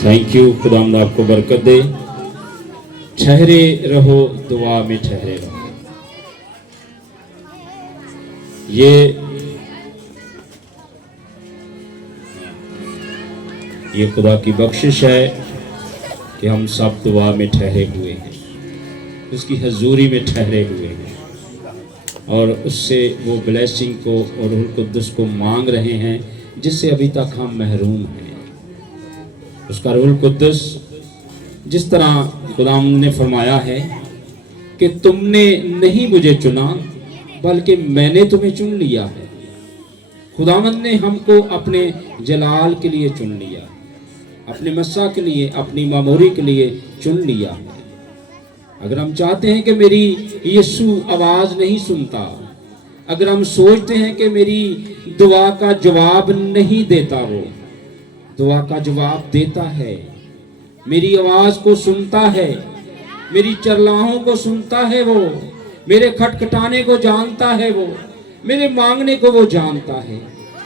Thank you. खुदावंद आपको बरकत दे। ठहरे रहो, दुआ में ठहरे रहो। ये खुदा की बख्शिश है कि हम सब दुआ में ठहरे हुए हैं, उसकी हजूरी में ठहरे हुए हैं और उससे वो ब्लेसिंग को और रूह कुद्दुस को मांग रहे हैं जिससे अभी तक हम महरूम हैं। उसका रूह कुद्दुस जिस तरह खुदावंद ने फरमाया है कि तुमने नहीं मुझे चुना बल्कि मैंने तुम्हें चुन लिया है। खुदावंद ने हमको अपने जलाल के लिए चुन लिया, अपने मस्सा के लिए, अपनी मामूरी के लिए चुन लिया है। अगर हम चाहते हैं कि मेरी यीशु आवाज़ नहीं सुनता, अगर हम सोचते हैं कि मेरी दुआ का जवाब नहीं देता, वो दुआ का जवाब देता है, मेरी आवाज़ को सुनता है, मेरी चरलाहों को सुनता है, वो मेरे खटखटाने को जानता है, वो मेरे मांगने को वो जानता है।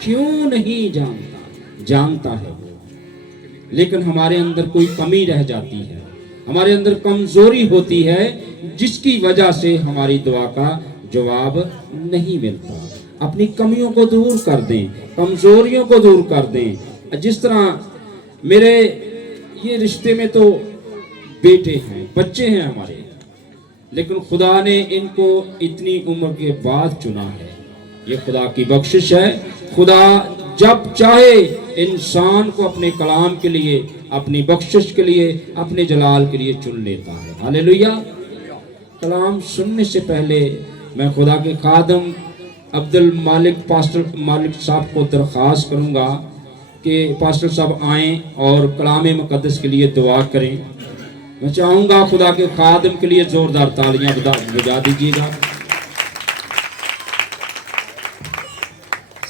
क्यों नहीं जानता? जानता है वो। लेकिन हमारे अंदर कोई कमी रह जाती है, हमारे अंदर कमजोरी होती है जिसकी वजह से हमारी दुआ का जवाब नहीं मिलता। अपनी कमियों को दूर कर दें, कमजोरियों को दूर कर दें। जिस तरह मेरे ये रिश्ते में तो बेटे हैं, बच्चे हैं हमारे, लेकिन खुदा ने इनको इतनी उम्र के बाद चुना है। ये खुदा की बख्शिश है। खुदा जब चाहे इंसान को अपने कलाम के लिए, अपनी बख्शिश के लिए, अपने जलाल के लिए चुन लेता है। हालेलुया। कलाम सुनने से पहले मैं खुदा के खादम अब्दुल मालिक, पास्टर मालिक साहब को दरख्वास्त करूंगा कि पास्टर साहब आएँ और कलाम मुकद्दस के लिए दुआ करें। मैं चाहूँगा खुदा के खादम के लिए ज़ोरदार तालियां बजा दीजिएगा।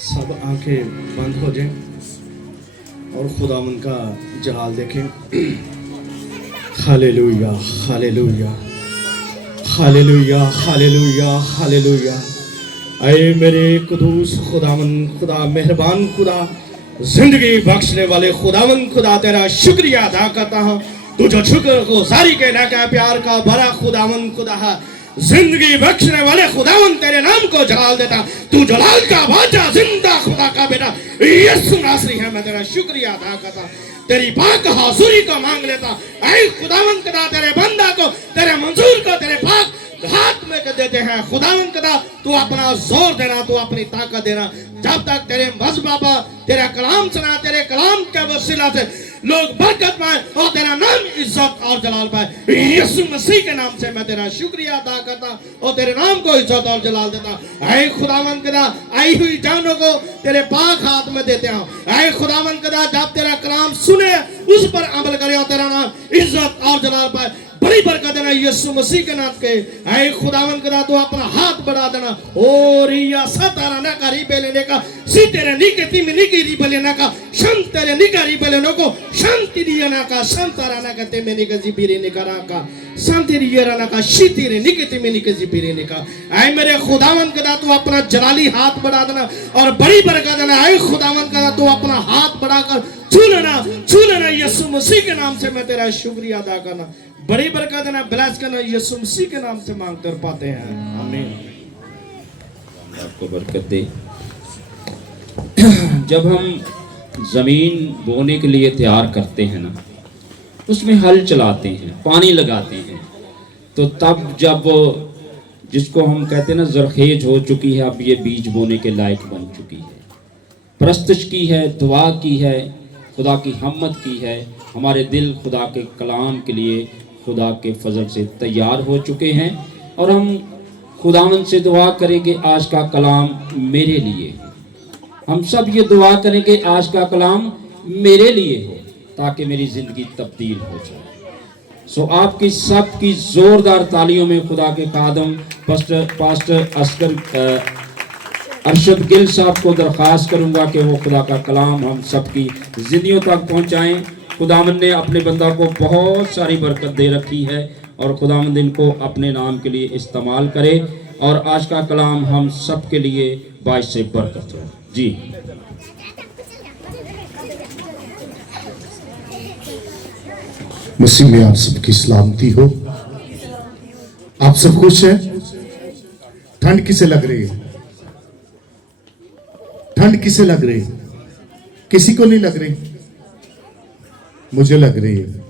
सब आंखें बंद हो जाएं और खुदावंद का जलाल देखें। Hallelujah, hallelujah, hallelujah, hallelujah, hallelujah. ऐ मेरे कुदूस खुदावंद, खुदा मेहरबान खुदा, जिंदगी बख्शने वाले खुदावंद, खुदा तेरा शुक्रिया अदा करता हूँ। तू जो शुक्र गुजारी के ना का प्यार का भरा खुदावंद खुदा है, जिंदगी बख्शने वाले खुदावंद तेरे नाम को जलाल देता। तू जलाल का बादशाह, जिंदा खुदा का बेटा यीशु नासरी है। मैं तेरा शुक्रिया अदा करता, तेरी पाक हाज़ुरी को मांग लेता। ऐ खुदावंद खुदा तेरे बंदा को, तेरे मंजूर को तेरे पाक हाथ में कर देते हैं। खुदावंद खुदा तू अपना जोर देना, तू अपनी ताकत देना। जब तक तेरे मज़बाबा तेरा कलाम सुना, तेरे कलाम के वसीला से लोग बरकत पाए और तेरा नाम इज्जत और जलाल पाए। यीशु मसीह के नाम से मैं तेरा शुक्रिया अदा करता और तेरे नाम को इज्जत और जलाल देता। ऐ खुदावंद खुदा आई हुई जानों को तेरे पाक हाथ में देते हैं। ऐ खुदावंद खुदा जब तेरा कलाम सुने उस पर अमल करे और तेरा नाम इज्जत और जलाल पाए। बड़ी बरकत देना यीशु मसीह के नाम के। ऐ खुदावंद खुदा तू अपना हाथ बढ़ा देना। ओ रिया सतारा ना का रिबे लेने का, सी तेरे निकती में निकी रिबे लेने का, शांत तेरे निका रिबे लेने को, शांति दिया ना का, शांतारा ना का ते में निका जिबिरे निकारा का, शांति दिया ना का, शीती रे निकती में निका जिबिरे निका। ऐ मेरे खुदावंद खुदा तू अपना जलाली हाथ बढ़ा देना और बड़ी बरकत देना। ऐ खुदावंद खुदा तू अपना हाथ बढ़ाकर छू लेना यीशु मसीह के नाम से मैं तेरा शुक्रिया अदा करना। बड़ी बरकत देना, ब्लेस करना यीशु मसीह के नाम से मांगते और पाते हैं, आमीन। आपको बरकत दे। जब हम जमीन बोने के लिए तैयार करते हैं ना, उसमें हल चलाते हैं, पानी लगाते हैं, तो तब जब जिसको हम कहते हैं ना जरखेज हो चुकी है, अब ये बीज बोने के लायक बन चुकी है, परस्तिश की है, दुआ की है, खुदा की हमत की है, हमारे दिल खुदा के कलाम के लिए खुदा के फजल से तैयार हो चुके हैं और हम खुदावंद से दुआ करेंगे आज का कलाम मेरे लिए हो। हम सब ये दुआ करेंगे आज का कलाम मेरे लिए हो ताकि मेरी ज़िंदगी तब्दील हो जाए। सो आपकी सब की ज़ोरदार तालियों में खुदा के खादम पास्टर असगर अरशद गिल साहब को दरख्वास्त करूंगा कि वो खुदा का कलाम हम सब की ज़िंदगियों तक पहुंचाएं। खुदावंद ने अपने बंदा को बहुत सारी बरकत दे रखी है और खुदावंद इनको अपने नाम के लिए इस्तेमाल करे और आज का कलाम हम सब के लिए बाइस से बरकत हो। जी मसीह में आप सबकी सलामती हो। आप सब खुश हैं? ठंड किसे लग रही है? ठंड किसे लग रही है? किसी को नहीं लग रही? मुझे लग रही है।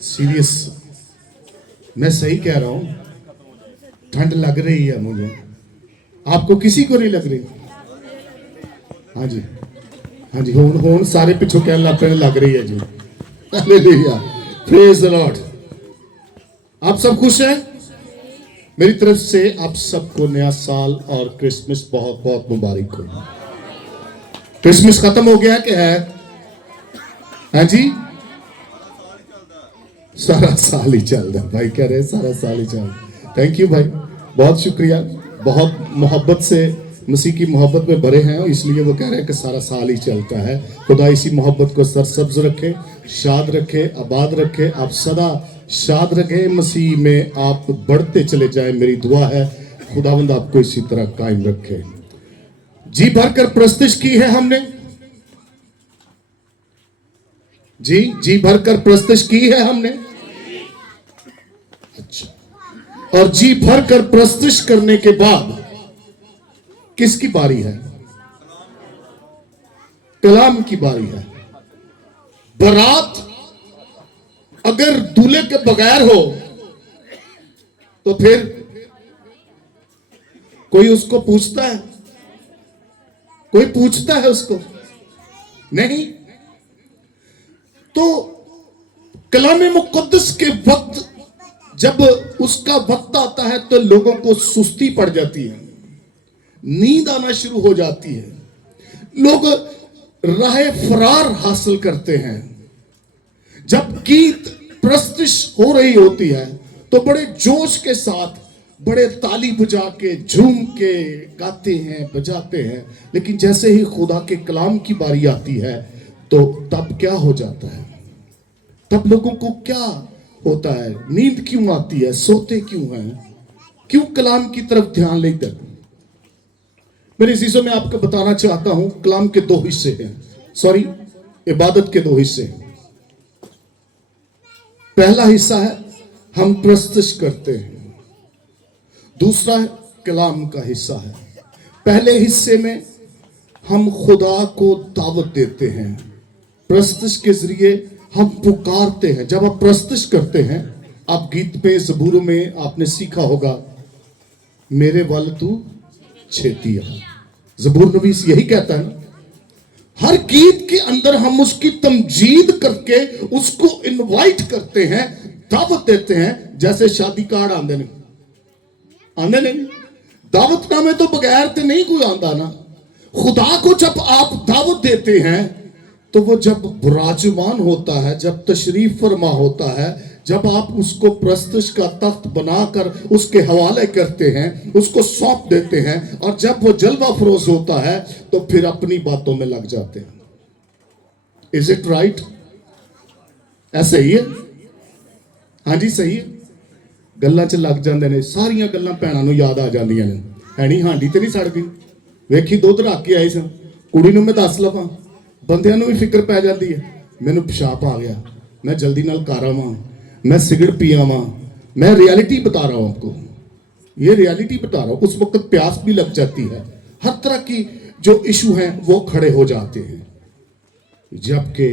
सीरियस, मैं सही कह रहा हूं, ठंड लग रही है मुझे। आपको किसी को नहीं लग रही? हाँ जी, हाँ जी, होन सारे पिछों कहने लग रही है जी। Hallelujah, praise the Lord. आप सब खुश हैं? मेरी तरफ से आप सबको नया साल और क्रिसमस बहुत बहुत मुबारक हो। क्रिसमस खत्म हो गया क्या है? हाँ जी, सारा साल ही चल रहा है भाई, कह रहे हैं सारा साल ही चल रहा है। थैंक यू भाई, बहुत शुक्रिया। बहुत मोहब्बत से, मसीह की मोहब्बत में भरे हैं, इसलिए वो कह रहे हैं कि सारा साल ही चलता है। खुदा इसी मोहब्बत को सरसब्ज रखे, शाद रखे, आबाद रखे। आप सदा शाद रखे, मसीह में आप बढ़ते चले जाए, मेरी दुआ है। खुदावंद आपको इसी तरह कायम रखे। जी भरकर प्रस्तुत की है हमने, जी भरकर प्रस्तुत की है हमने। अच्छा, और जी भरकर प्रस्तुत करने के बाद किसकी बारी है? कलाम की बारी है। बारात अगर दूल्हे के बगैर हो तो फिर कोई उसको पूछता है? कोई पूछता है उसको? नहीं। तो कलाम मुक़द्दस के वक्त जब उसका वक्त आता है तो लोगों को सुस्ती पड़ जाती है, नींद आना शुरू हो जाती है, लोग राह फरार हासिल करते हैं। जब गीत प्रस्तुत हो रही होती है तो बड़े जोश के साथ, बड़े ताली बजा के, झूम के गाते हैं, बजाते हैं। लेकिन जैसे ही खुदा के कलाम की बारी आती है तो तब क्या हो जाता है? तब लोगों को क्या होता है? नींद क्यों आती है? सोते क्यों हैं? क्यों कलाम की तरफ ध्यान नहीं देते? मेरे चीजों में आपको बताना चाहता हूं, कलाम के दो हिस्से हैं, सॉरी, इबादत के दो हिस्से हैं। पहला हिस्सा है हम प्रस्तुत करते हैं, दूसरा है कलाम का हिस्सा है। पहले हिस्से में हम खुदा को दावत देते हैं, प्रस्तुत के जरिए हम पुकारते हैं। जब आप प्रस्तुत करते हैं, आप गीत में, ज़बूर में आपने सीखा होगा, मेरे वल तू छेती आ। ज़बूर नवीस यही कहता है ना, हर गीत के अंदर हम उसकी तमजीद करके उसको इनवाइट करते हैं, दावत देते हैं। जैसे शादी कार्ड आंदे नहीं, दावतनामे तो बगैर ते नहीं कोई आंदा ना। खुदा को जब आप दावत देते हैं तो वो जब विराजमान होता है, जब तशरीफ फरमा होता है, जब आप उसको प्रस्तुत का तख्त बनाकर उसके हवाले करते हैं, उसको सौंप देते हैं, और जब वो जलवा फरोज होता है तो फिर अपनी बातों में लग जाते हैं। Is it right? ऐसे ही है? हाँ जी, सही है। गल्लां च लग जाते हैं, सारियां गल्लां भैणां नूं याद आ जांदियां ने। है नहीं, हांडी ते नहीं सड़ गई, वेखी दुੱਧ रख के आई सा, कुड़ी नूं मैं दस लवां, बंदियां नूं भी फिक्र पै जाती है, मैनूं पेशाब आ गया, मैं जल्दी नाल घर आवां, मैं सिगरेट पी आवां। मैं रियलिटी बता रहा हूं आपको, ये रियलिटी बता रहा हूं। उस वक्त प्यास भी लग जाती है, हर तरह की जो इशू हैं वो खड़े हो जाते हैं। जबकि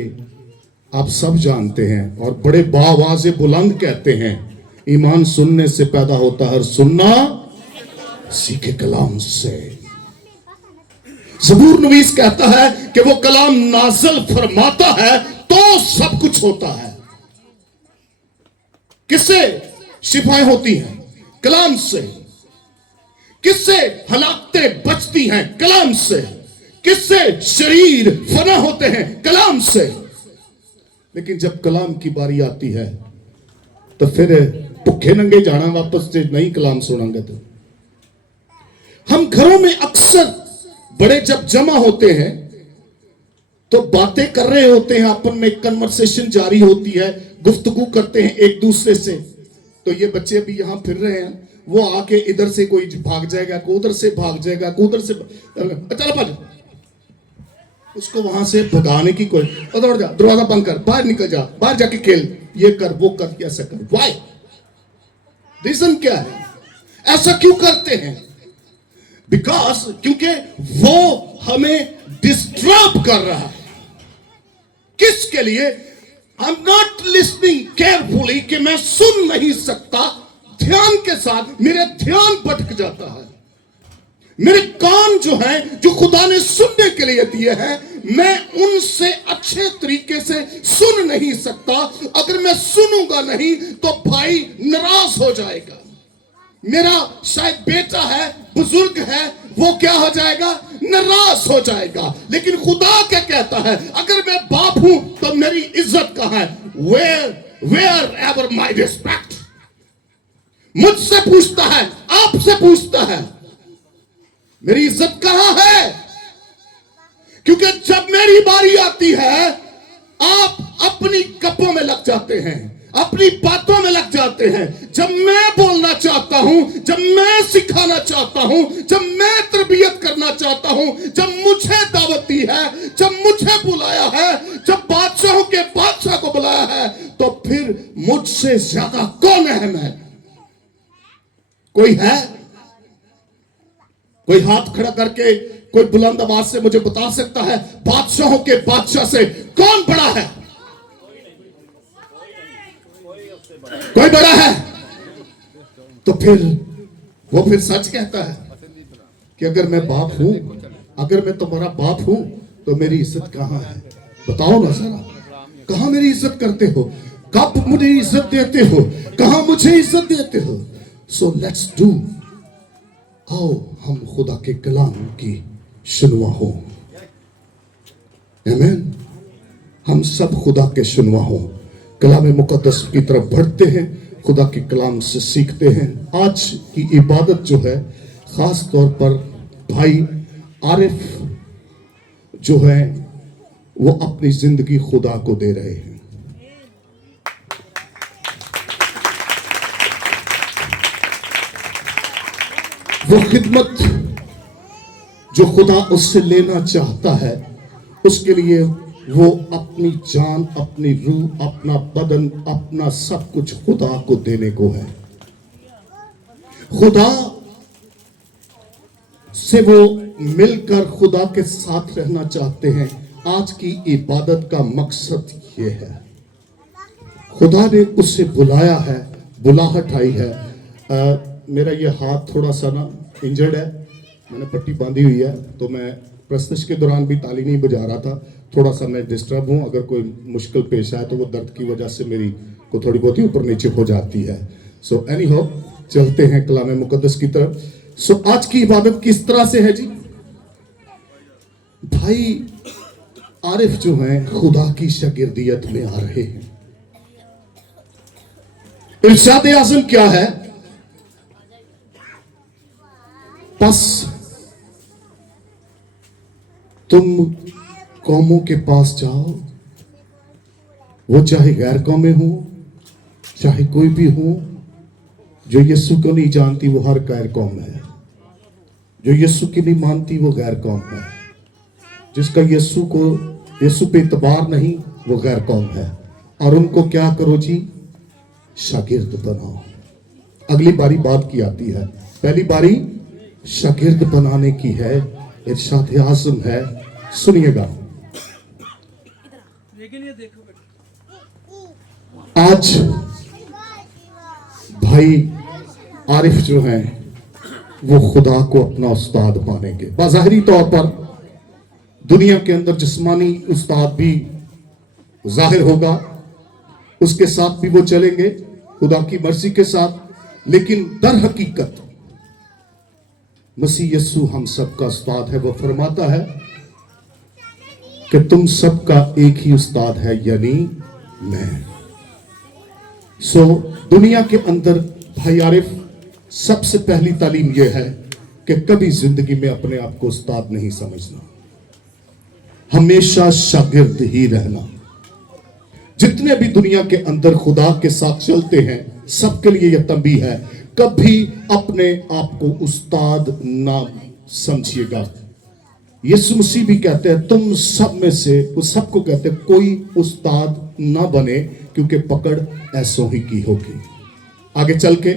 आप सब जानते हैं और बड़े बाआवाज़े बुलंद कहते हैं, ईमान सुनने से पैदा होता है और सुनना सीखे कलाम से। ज़बूर नवीस कहता है कि वो कलाम नाज़िल फरमाता है तो सब कुछ होता है। किससे शिफाएं होती हैं? कलाम से। किससे हलाकतें बचती हैं? कलाम से। किससे शरीर फना होते हैं? कलाम से। लेकिन जब कलाम की बारी आती है तो फिर भुखे नंगे जाना वापस से नहीं कलाम सुनांगे तो। हम घरों में अक्सर बड़े जब जमा होते हैं तो बातें कर रहे होते हैं, आपन में कन्वर्सेशन जारी होती है, गुफ्तगू करते हैं एक दूसरे से। तो ये बच्चे भी यहां फिर रहे हैं, वो आके इधर से कोई भाग जाएगा, कोई उधर से भाग जाएगा, कोई उधर से, चल भाग, उसको वहां से भगाने की कोई, दौड़ जा, दरवाजा बंद कर, बाहर निकल जा, बाहर जाके खेल। ये कर, वो कर, ऐसा कर। वाई? रीजन क्या है? ऐसा क्यों करते हैं? बिकॉज क्योंकि वो हमें डिस्टर्ब कर रहा है। किसके लिए? I am not listening carefully, कि मैं सुन नहीं सकता ध्यान के साथ, मेरा ध्यान भटक जाता है। मेरे कान जो हैं, जो खुदा ने सुनने के लिए दिए हैं, मैं उनसे अच्छे तरीके से सुन नहीं सकता। अगर मैं सुनूंगा नहीं तो भाई नाराज हो जाएगा। मेरा शायद बेटा है, बुजुर्ग है, वो क्या हो जाएगा? नाराज हो जाएगा। लेकिन खुदा क्या कहता है? अगर मैं बाप हूं तो मेरी इज्जत कहां है? Where ever my respect. मुझसे पूछता है, आपसे पूछता है, मेरी इज्जत कहां है? क्योंकि जब मेरी बारी आती है, आप अपनी गप्पों में लग जाते हैं, अपनी बातों में लग जाते हैं। जब मैं बोलना चाहता हूं, जब मैं सिखाना चाहता हूं, जब मैं तरबियत करना चाहता हूं, जब मुझे दावत दी है, जब मुझे बुलाया है, जब बादशाहों के बादशाह को बुलाया है, तो फिर मुझसे ज्यादा कौन अहम है? कोई है? कोई हाथ खड़ा करके, कोई बुलंद आवाज से मुझे बता सकता है बादशाहों के बादशाह से कौन बड़ा है? कोई बड़ा है? तो फिर वो फिर सच कहता है कि अगर मैं बाप हूं, अगर मैं तुम्हारा बाप हूं, तो मेरी इज्जत कहां है? बताओ ना जरा, कहां मेरी इज्जत करते हो? कब मुझे इज्जत देते हो? कहां मुझे इज्जत देते हो? सो लेट्स डू, आओ हम खुदा के कलाम की सुनवा हो। आमीन। हम सब खुदा के सुनवा हो, कलाम मुकद्दस की तरफ बढ़ते हैं, खुदा के कलाम से सीखते हैं। आज की इबादत जो है, खास तौर पर भाई आरिफ जो है, वो अपनी जिंदगी खुदा को दे रहे हैं। वो खिदमत जो खुदा उससे लेना चाहता है, उसके लिए वो अपनी जान, अपनी रूह, अपना बदन, अपना सब कुछ खुदा को देने को है। खुदा से वो मिलकर खुदा के साथ रहना चाहते हैं। आज की इबादत का मकसद ये है, खुदा ने उसे बुलाया है, बुलाहट आई है। मेरा ये हाथ थोड़ा सा ना इंजर्ड है, मैंने पट्टी बांधी हुई है, तो मैं प्रस्तुति के दौरान भी ताली नहीं बजा रहा था। थोड़ा सा मैं डिस्टर्ब हूँ, अगर कोई मुश्किल पेश आए तो वो दर्द की वजह से मेरी को थोड़ी बहुत ही ऊपर नीचे हो जाती है। सो एनी हो, चलते हैं कलाम मुकद्दस की तरफ। सो आज की इबादत किस तरह से है जी? भाई आरिफ जो हैं, खुदा की शागिर्दियत में आ रहे हैं। इरशाद आज़म क्या है? बस तुम कौमों के पास जाओ, वो चाहे गैर कौमें हो, चाहे कोई भी हो, जो यीशु को नहीं जानती वो हर गैर कौम है, जो यीशु की नहीं मानती वो गैर कौम है, जिसका यीशु पे इतबार नहीं वो गैर कौम है। और उनको क्या करो जी? शागिर्द बनाओ। अगली बारी बात की आती है, पहली बारी शागिर्द बनाने की है। इरशाद आज़म है, सुनिएगा। आज भाई आरिफ जो हैं, वो खुदा को अपना उस्ताद मानेंगे। बाज़ाहिरी तौर पर दुनिया के अंदर जिस्मानी उस्ताद भी जाहिर होगा, उसके साथ भी वो चलेंगे खुदा की मर्जी के साथ, लेकिन दर हकीकत मसीह यीशु हम सबका उस्ताद है। वो फरमाता है कि तुम सबका एक ही उस्ताद है, यानी मैं। सो दुनिया के अंदर भाई आरिफ, सबसे पहली तालीम यह है कि कभी जिंदगी में अपने आप को उस्ताद नहीं समझना, हमेशा शागिर्द ही रहना। जितने भी दुनिया के अंदर खुदा के साथ चलते हैं, सबके लिए यह तंबीह है, कभी अपने आप को उस्ताद ना समझिएगा। यीशु मसीह भी कहते हैं, तुम सब में से, वो सबको कहते हैं, कोई उस्ताद ना बने, क्योंकि पकड़ ऐसों ही की होगी। आगे चल के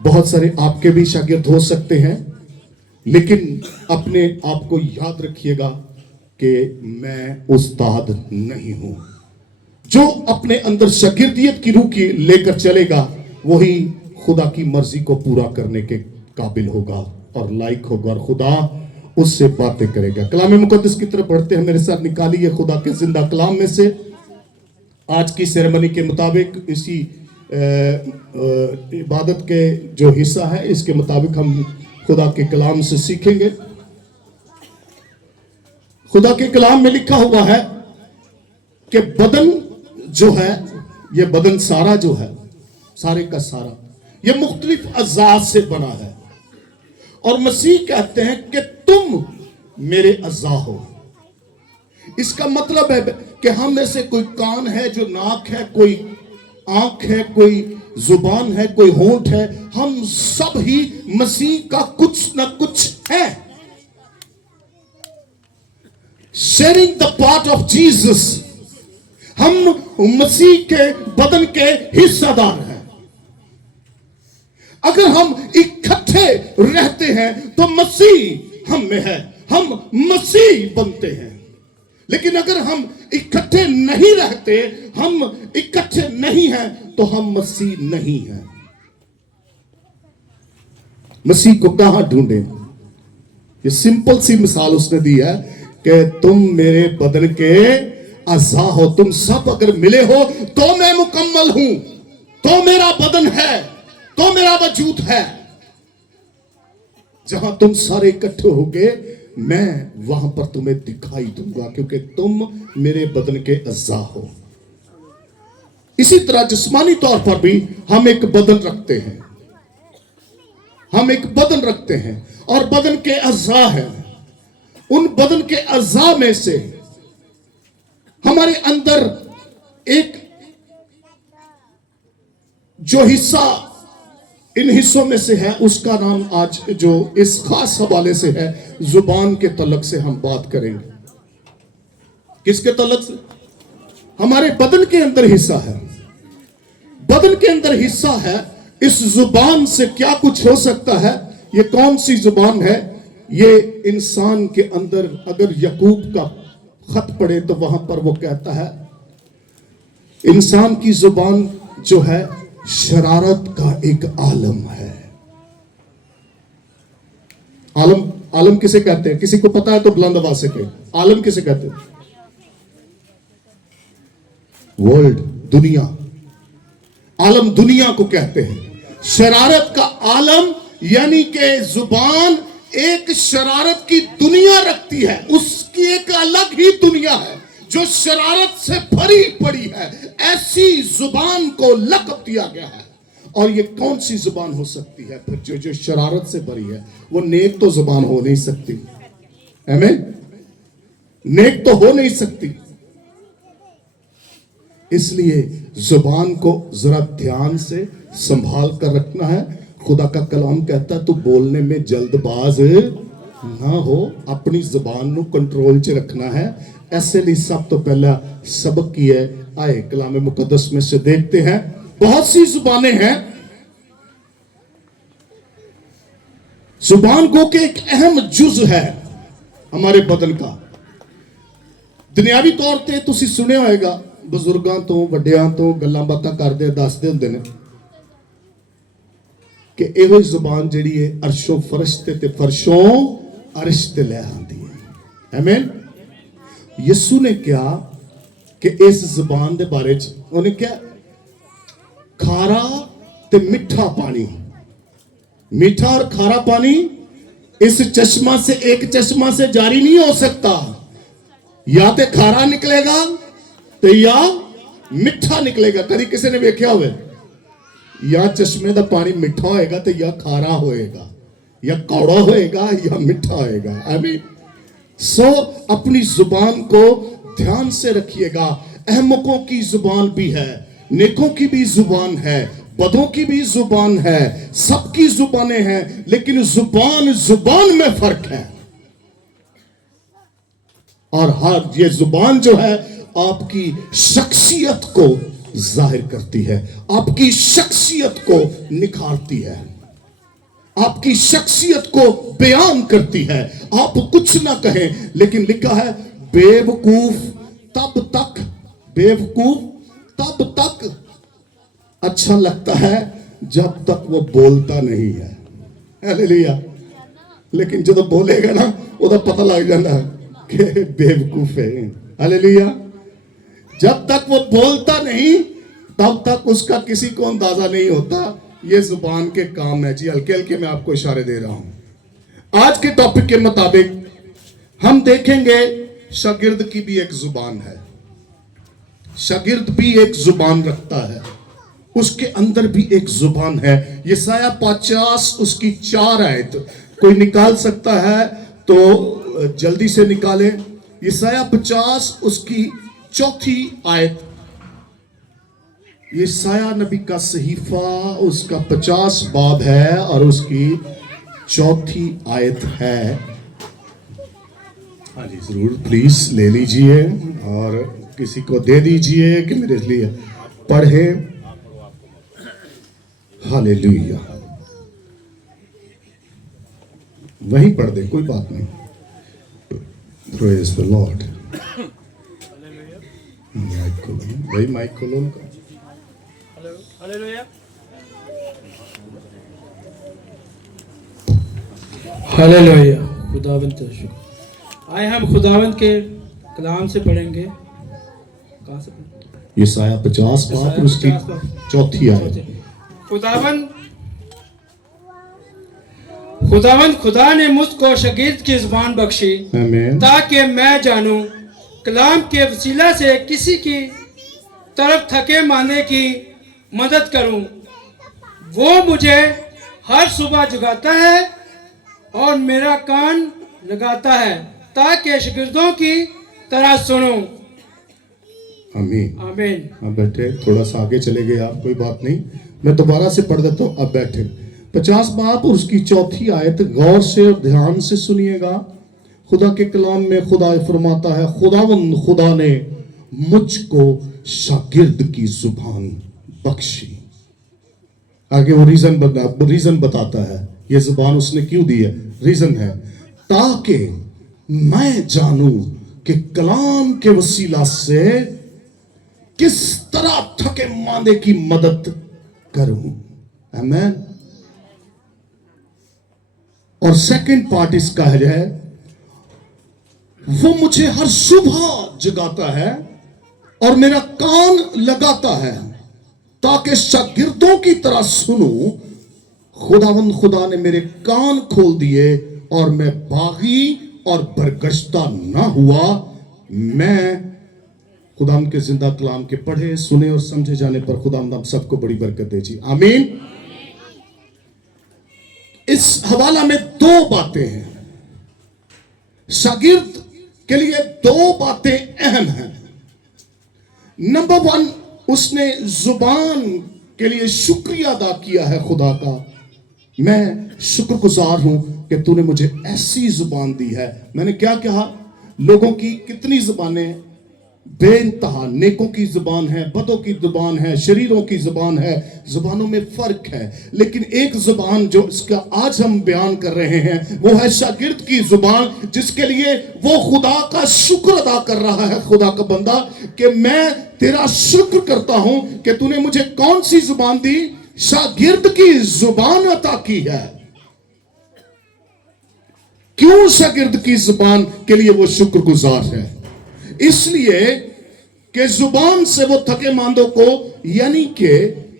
बहुत सारे आपके भी शागिर्द हो सकते हैं, लेकिन अपने आप को याद रखिएगा कि मैं उस्ताद नहीं हूं। जो अपने अंदर शागिर्दियत की रूह की लेकर चलेगा वही खुदा की मर्जी को पूरा करने के काबिल होगा और लायक होगा, और खुदा उससे बातें करेगा। कलाम मुकद्दस की तरफ पढ़ते हैं, मेरे साथ निकालिए खुदा के जिंदा कलाम में से। आज की सेरेमनी के मुताबिक इसी इबादत के जो हिस्सा है इसके मुताबिक हम खुदा के कलाम से सीखेंगे। खुदा के कलाम में लिखा हुआ है कि बदन जो है, ये बदन सारा जो है, सारे का सारा, ये मुख्तलिफ अज़ा से बना है, और मसीह कहते हैं कि तुम मेरे अज़ा हो। इसका मतलब है कि हम में से कोई कान है जो नाक है, कोई आंख है, कोई जुबान है, कोई होंठ है, हम सब ही मसीह का कुछ ना कुछ है। Sharing the part of Jesus, हम मसीह के बदन के हिस्सेदार हैं। अगर हम इकट्ठे रहते हैं तो मसीह हम में है, हम मसीह बनते हैं। लेकिन अगर हम इकट्ठे नहीं रहते, हम इकट्ठे नहीं हैं, तो हम मसीह नहीं हैं। मसीह को कहां ढूंढें? ये सिंपल सी मिसाल उसने दी है कि तुम मेरे बदन के अज़ा हो। तुम सब अगर मिले हो तो मैं मुकम्मल हूं, तो मेरा बदन है, तो मेरा वजूद है। जहां तुम सारे इकट्ठे होगे मैं वहां पर तुम्हें दिखाई दूंगा, क्योंकि तुम मेरे बदन के अज़ा हो। इसी तरह जिस्मानी तौर पर भी हम एक बदन रखते हैं, हम एक बदन रखते हैं और बदन के अज़ा हैं। उन बदन के अज़ा में से हमारे अंदर एक जो हिस्सा इन हिस्सों में से है, उसका नाम आज जो इस खास हवाले से है, जुबान के तलक से हम बात करेंगे। किसके तलक से? हमारे बदन के अंदर हिस्सा है, बदन के अंदर हिस्सा है। इस जुबान से क्या कुछ हो सकता है? ये कौन सी जुबान है? ये इंसान के अंदर अगर याकूब का खत पढ़े तो वहां पर वो कहता है, इंसान की जुबान जो है शरारत का एक आलम है। आलम, आलम किसे कहते हैं? किसी को पता है तो बुलंद आवाज से कहे, आलम किसे कहते हैं? वर्ल्ड, दुनिया। आलम दुनिया को कहते हैं। शरारत का आलम यानी कि जुबान एक शरारत की दुनिया रखती है, उसकी एक अलग ही दुनिया है जो शरारत से भरी पड़ी है। ऐसी जुबान को लक़ब दिया गया है। और ये कौन सी जुबान हो सकती है फिर जो शरारत से भरी है? वो नेक तो जुबान हो नहीं सकती, आमीन, नेक तो हो नहीं सकती। इसलिए जुबान को जरा ध्यान से संभाल कर रखना है। खुदा का कलाम कहता है तू बोलने में जल्दबाज ना हो, अपनी जुबान को कंट्रोल च रखना है। ऐसे लिए सब तो पहला सबक की है। आए कलाम मुकद्दस में से देखते हैं। बहुत सी जुबानें हैं। जुबान को के एक अहम जुज है हमारे बदन का। दुनियावी तौर पे तुसी सुने होएगा, बजुर्गों तो वड्डियां तो गल्लां बातां करदे दसदे हुंदे ने कि ਇਹੋ जुबान ਜਿਹੜੀ है अरशों फर्श ते फर्शों अर्श ते ले आती है। आमीन। यीशु ने क्या कि इस जुबान के बारे उन्हें क्या, खारा ते मिठा पानी, मीठा और खारा पानी इस चश्मा से, एक चश्मा से जारी नहीं हो सकता। या तो खारा निकलेगा तो या मिठा निकलेगा। कभी किसी ने वेख्या होवे या चश्मे का पानी मिठा होएगा तो या खारा होएगा, या कौड़ा होएगा या मिठा होएगा। आमीन। सो अपनी जुबान को ध्यान से रखिएगा। अहमकों की जुबान भी है, नेकों की भी जुबान है, बदों की भी जुबान है, सबकी जुबानें हैं, लेकिन जुबान जुबान में फर्क है। और हर ये जुबान जो है आपकी शख्सियत को जाहिर करती है, आपकी शख्सियत को निखारती है, आपकी शख्सियत को बयान करती है। आप कुछ ना कहें, लेकिन लिखा है बेवकूफ तब तक अच्छा लगता है जब तक वो बोलता नहीं है। हालेलुया। लेकिन जब बोलेगा ना उदा पता लग जाता है कि बेवकूफ है। हालेलुया। जब तक वो बोलता नहीं तब तक उसका किसी को अंदाजा नहीं होता। ये जुबान के काम है जी। हल्के हल्के मैं आपको इशारे दे रहा हूं। आज के टॉपिक के मुताबिक हम देखेंगे शागिर्द की भी एक जुबान है। शागिर्द भी एक जुबान रखता है, उसके अंदर भी एक जुबान है। यशायाह 50 उसकी 4 आयत कोई निकाल सकता है तो जल्दी से निकाले। यशायाह 50 उसकी 4 आयत। यशायाह नबी का सहीफा उसका 50 बाब है और उसकी 4 आयत है। हाँ जी, जरूर प्लीज ले लीजिए और किसी को दे दीजिए कि मेरे लिए पढ़े। हालेलुया। वहीं पढ़ दे, कोई बात नहीं। Praise the Lord. माइक खोलो भाई, माइक खोलो उनका। हालेलुया। हालेलुया। खुदावंद का शुक्र। आए हम खुदावंद के कलाम से पढ़ेंगे। कहाँ से पढ़ेंगे? यशायाह 50 बाब और उसकी 4 आयत। खुदावंद खुदा ने मुझको शागिर्द की जुबान बख्शी आमीन। ताकि मैं जानूं कलाम के वसीला से किसी की तरफ थके मांदे की मदद करूं। वो मुझे हर सुबह जगाता है और मेरा कान लगाता है ताकि शागिर्दों की तरह सुनूं। आमीन। आमीन। अब बैठे, थोड़ा सा आगे चले गए आप, कोई बात नहीं, मैं दोबारा से पढ़ देता हूं। अब बैठे। 50 बाब और उसकी 4 आयत गौर से और ध्यान से सुनिएगा। खुदा के कलाम में खुदा फरमाता है, खुदावंद खुदा ने मुझको शागिर्द की जुबान बख्शी। आगे वो रीजन बताता है, ये जुबान उसने क्यों दी है। रीजन है ताकि मैं जानूं कि कलाम के वसीला से किस तरह थके मांदे की मदद करूं। आमीन। और सेकंड पार्ट इसका है, वो मुझे हर सुबह जगाता है और मेरा कान लगाता है ताकि शागिर्दों की तरह सुनूं। खुदावंद खुदा ने मेरे कान खोल दिए और मैं बागी और बरगश्ता ना हुआ। मैं खुदाम के जिंदा कलाम के पढ़े सुने और समझे जाने पर खुदाम हम सबको बड़ी बरकत दे जी। आमीन। इस हवाला में 2 बातें हैं। शागिर्द के लिए 2 बातें अहम हैं। नंबर 1, उसने जुबान के लिए शुक्रिया अदा किया है खुदा का। मैं शुक्रगुजार हूं कि तूने मुझे ऐसी जुबान दी है। मैंने क्या कहा, लोगों की कितनी जुबानें, बेइंतहा। नेकों की जुबान है, बदों की जुबान है, शरीरों की जुबान है। जुबानों में फर्क है, लेकिन एक जुबान जो इसका आज हम बयान कर रहे हैं वो है शागिर्द की जुबान, जिसके लिए वो खुदा का शुक्र अदा कर रहा है। खुदा का बंदा कि मैं तेरा शुक्र करता हूं कि तूने मुझे कौन सी जुबान दी, शागिर्द की जुबान अता की है। क्यों शागिर्द की जुबान के लिए वो शुक्रगुजार है? इसलिए कि जुबान से वो थके मांदों को, यानी कि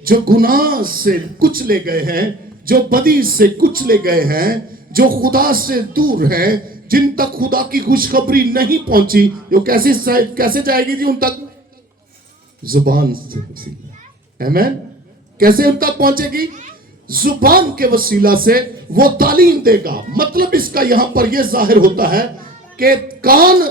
जो गुनाह से कुचले गए हैं, जो बदी से कुचले गए हैं, जो खुदा से दूर हैं, जिन तक खुदा की खुशखबरी नहीं पहुंची, वो कैसे जाएगी जी उन तक? जुबान से। आमीन। कैसे उन तक पहुंचेगी? जुबान के वसीला से वो तालीम देगा। मतलब इसका यहां पर यह जाहिर होता है कि कान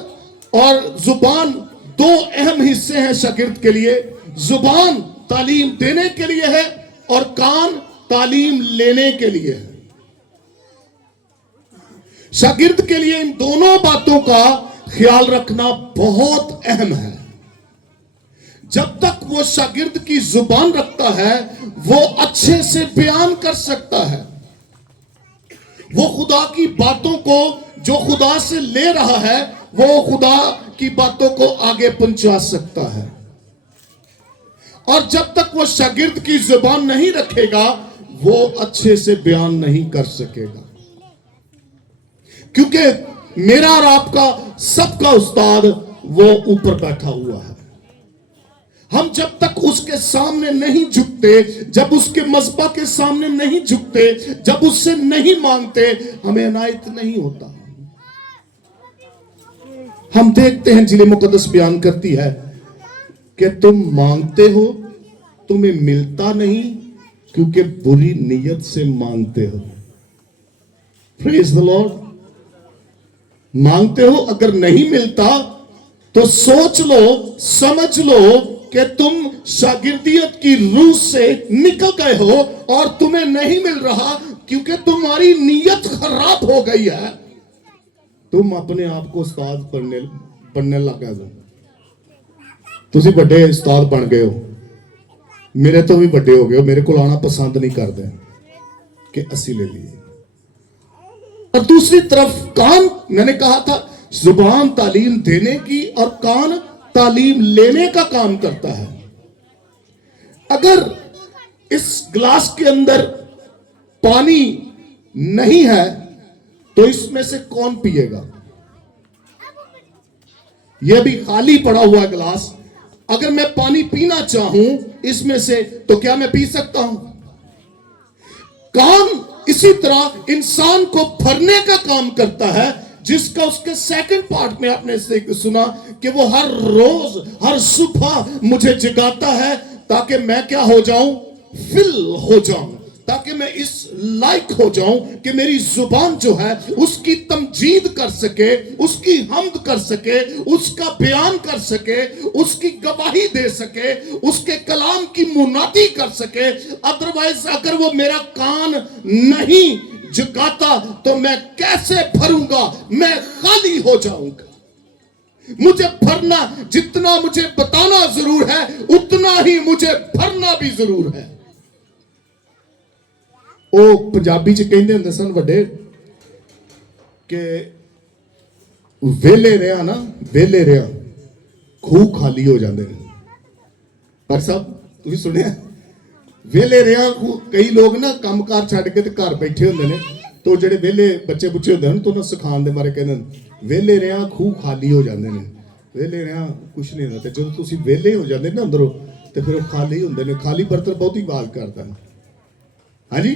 और जुबान 2 अहम हिस्से हैं शागिर्द के लिए। जुबान तालीम देने के लिए है और कान तालीम लेने के लिए है। शागिर्द के लिए इन दोनों बातों का ख्याल रखना बहुत अहम है। जब तक वो शागिर्द की जुबान रखता है वो अच्छे से बयान कर सकता है, वो खुदा की बातों को जो खुदा से ले रहा है वो खुदा की बातों को आगे पहुंचा सकता है। और जब तक वो शागिर्द की जुबान नहीं रखेगा वो अच्छे से बयान नहीं कर सकेगा, क्योंकि मेरा और आपका सबका उस्ताद वो ऊपर बैठा हुआ है। हम जब तक उसके सामने नहीं झुकते, जब उसके मज़बा के सामने नहीं झुकते, जब उससे नहीं मांगते, हमें इनायत नहीं होता। हम देखते हैं जिले मुकद्दस बयान करती है कि तुम मांगते हो तुम्हें मिलता नहीं क्योंकि बुरी नीयत से मांगते हो। Praise the Lord. मांगते हो, अगर नहीं मिलता तो सोच लो, समझ लो कि तुम शागिर्दियत की रूह से निकल गए हो और तुम्हें नहीं मिल रहा क्योंकि तुम्हारी नीयत खराब हो गई है। तुम अपने आप को उस्ताद बनने लग गए हो। तुसी बड़े उस्ताद बन गए हो, मेरे तो भी बड़े हो गए हो, मेरे को आना पसंद नहीं करते कि असी ले लिए। और दूसरी तरफ कान, मैंने कहा था जुबान तालीम देने की और कान तालीम लेने का काम करता है। अगर इस ग्लास के अंदर पानी नहीं है तो इसमें से कौन पिएगा? यह भी खाली पड़ा हुआ ग्लास, अगर मैं पानी पीना चाहूं इसमें से तो क्या मैं पी सकता हूं? कान इसी तरह इंसान को भरने का काम करता है, जिसका उसके सेकंड पार्ट में आपने से सुना कि वो हर रोज हर सुबह मुझे जगाता है ताकि मैं क्या हो जाऊं? फिल हो जाऊं, ताकि मैं इस लायक हो जाऊं कि मेरी जुबान जो है उसकी तमजीद कर सके, उसकी हम्द कर सके, उसका बयान कर सके, उसकी गवाही दे सके, उसके कलाम की मुनादी कर सके। अदरवाइज अगर वो मेरा कान नहीं जगाता तो मैं कैसे भरूंगा? मैं खाली हो जाऊंगा। मुझे भरना, जितना मुझे बताना जरूर है उतना ही मुझे भरना भी जरूर है। ਉਹ ਪੰਜਾਬੀ ਚ ਕਹਿੰਦੇ ਹੁੰਦੇ ਸਨ ਵੱਡੇ ਕਿ ਵੇਲੇ ਰਿਆ ਨਾ, ਵੇਲੇ ਰਿਆ ਖੂਹ ਖਾਲੀ ਹੋ ਜਾਂਦੇ ਨੇ। ਪਰ ਸਾਹਿਬ ਤੁਸੀਂ ਸੁਣਿਆ ਵੇਲੇ ਰਿਆ ਕਈ ਲੋਕ ਨਾ ਕੰਮਕਾਰ ਛੱਡ ਕੇ ਤੇ ਘਰ ਬੈਠੇ ਹੁੰਦੇ ਨੇ, तो ਜਿਹੜੇ ਵੇਲੇ ਬੱਚੇ ਬੁੱਚੇ ਹੁੰਦੇ ਹਨ ਤਾਂ ਉਹਨਾਂ ਸਿਖਾਉਣ ਦੇ ਬਾਰੇ ਕਹਿੰਦੇ ਨੇ ਵੇਲੇ ਰਿਆ ਖੂਹ ਖਾਲੀ ਹੋ ਜਾਂਦੇ ਨੇ। ਵੇਲੇ ਰਿਆ ਕੁਛ ਨਹੀਂ ਹੁੰਦਾ, ਤੇ ਜਦੋਂ ਤੁਸੀਂ ਵੇਲੇ ਹੋ ਜਾਂਦੇ ਨਾ ਅੰਦਰੋਂ ਤੇ ਫਿਰ ਉਹ ਖਾਲੀ ਹੁੰਦੇ ਨੇ। ਖਾਲੀ ਬਰਤਨ ਬਹੁਤੀ ਆਵਾਜ਼ ਕਰਦਾ ਹੈ। ਹਾਂਜੀ,